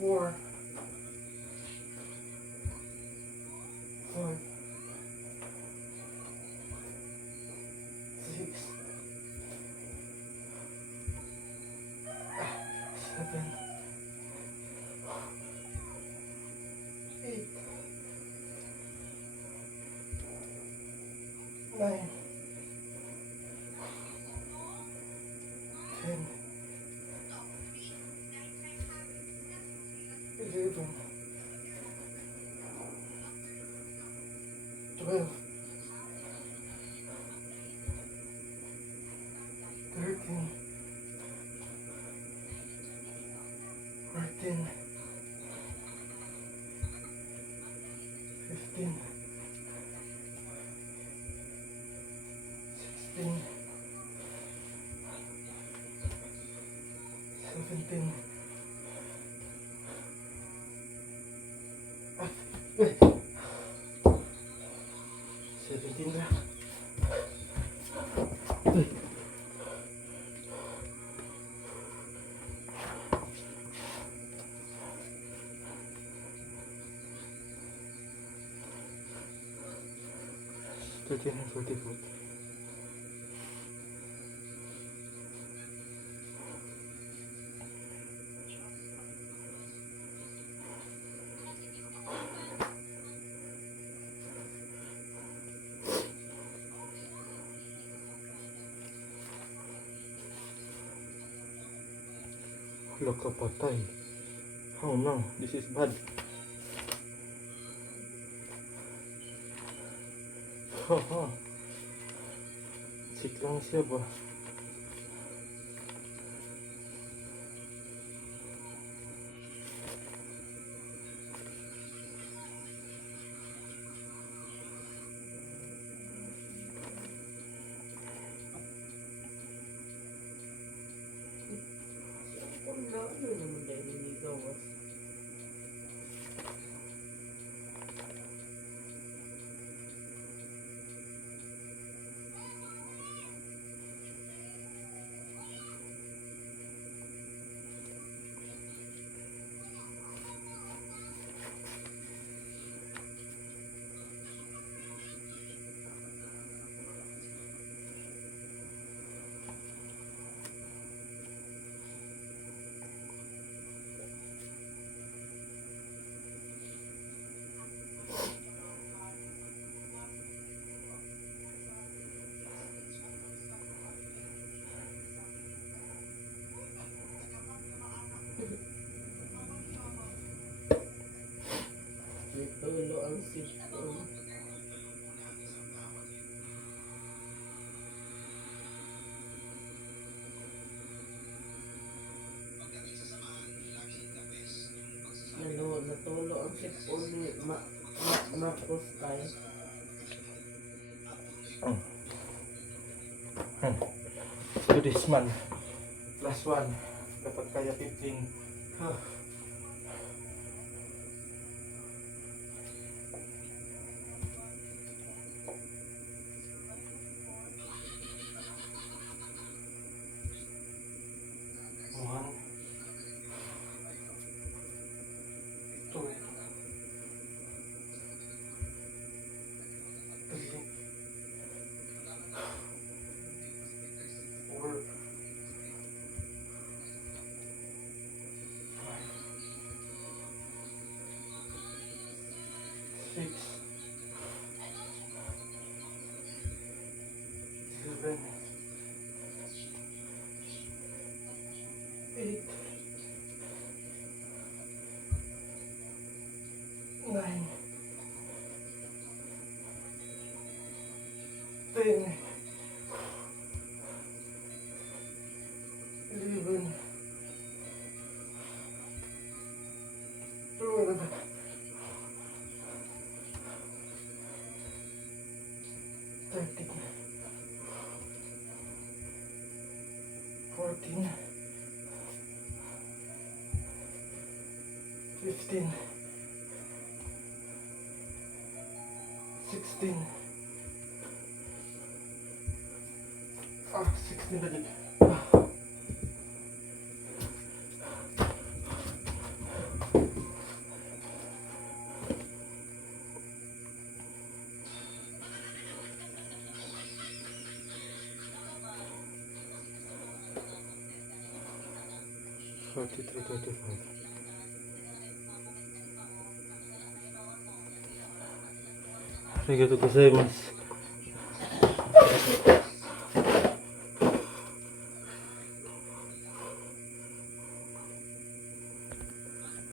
Four. Five. 6. 7. 8. 9. 10. 11. 12. 13. 14. 15. 16. 17. 17 lah. 13 and 44. Look kapatay. Oh no, this is bad. Haha. Sick lang siya ba? Tulo ang sipon. Natulo ang sipon ni Marcos tayo. So this man, plus 1, dapat kaya 15. Fifteen, 16, 16 lagi. Forty-three, 35. Arigatou gozaimasu.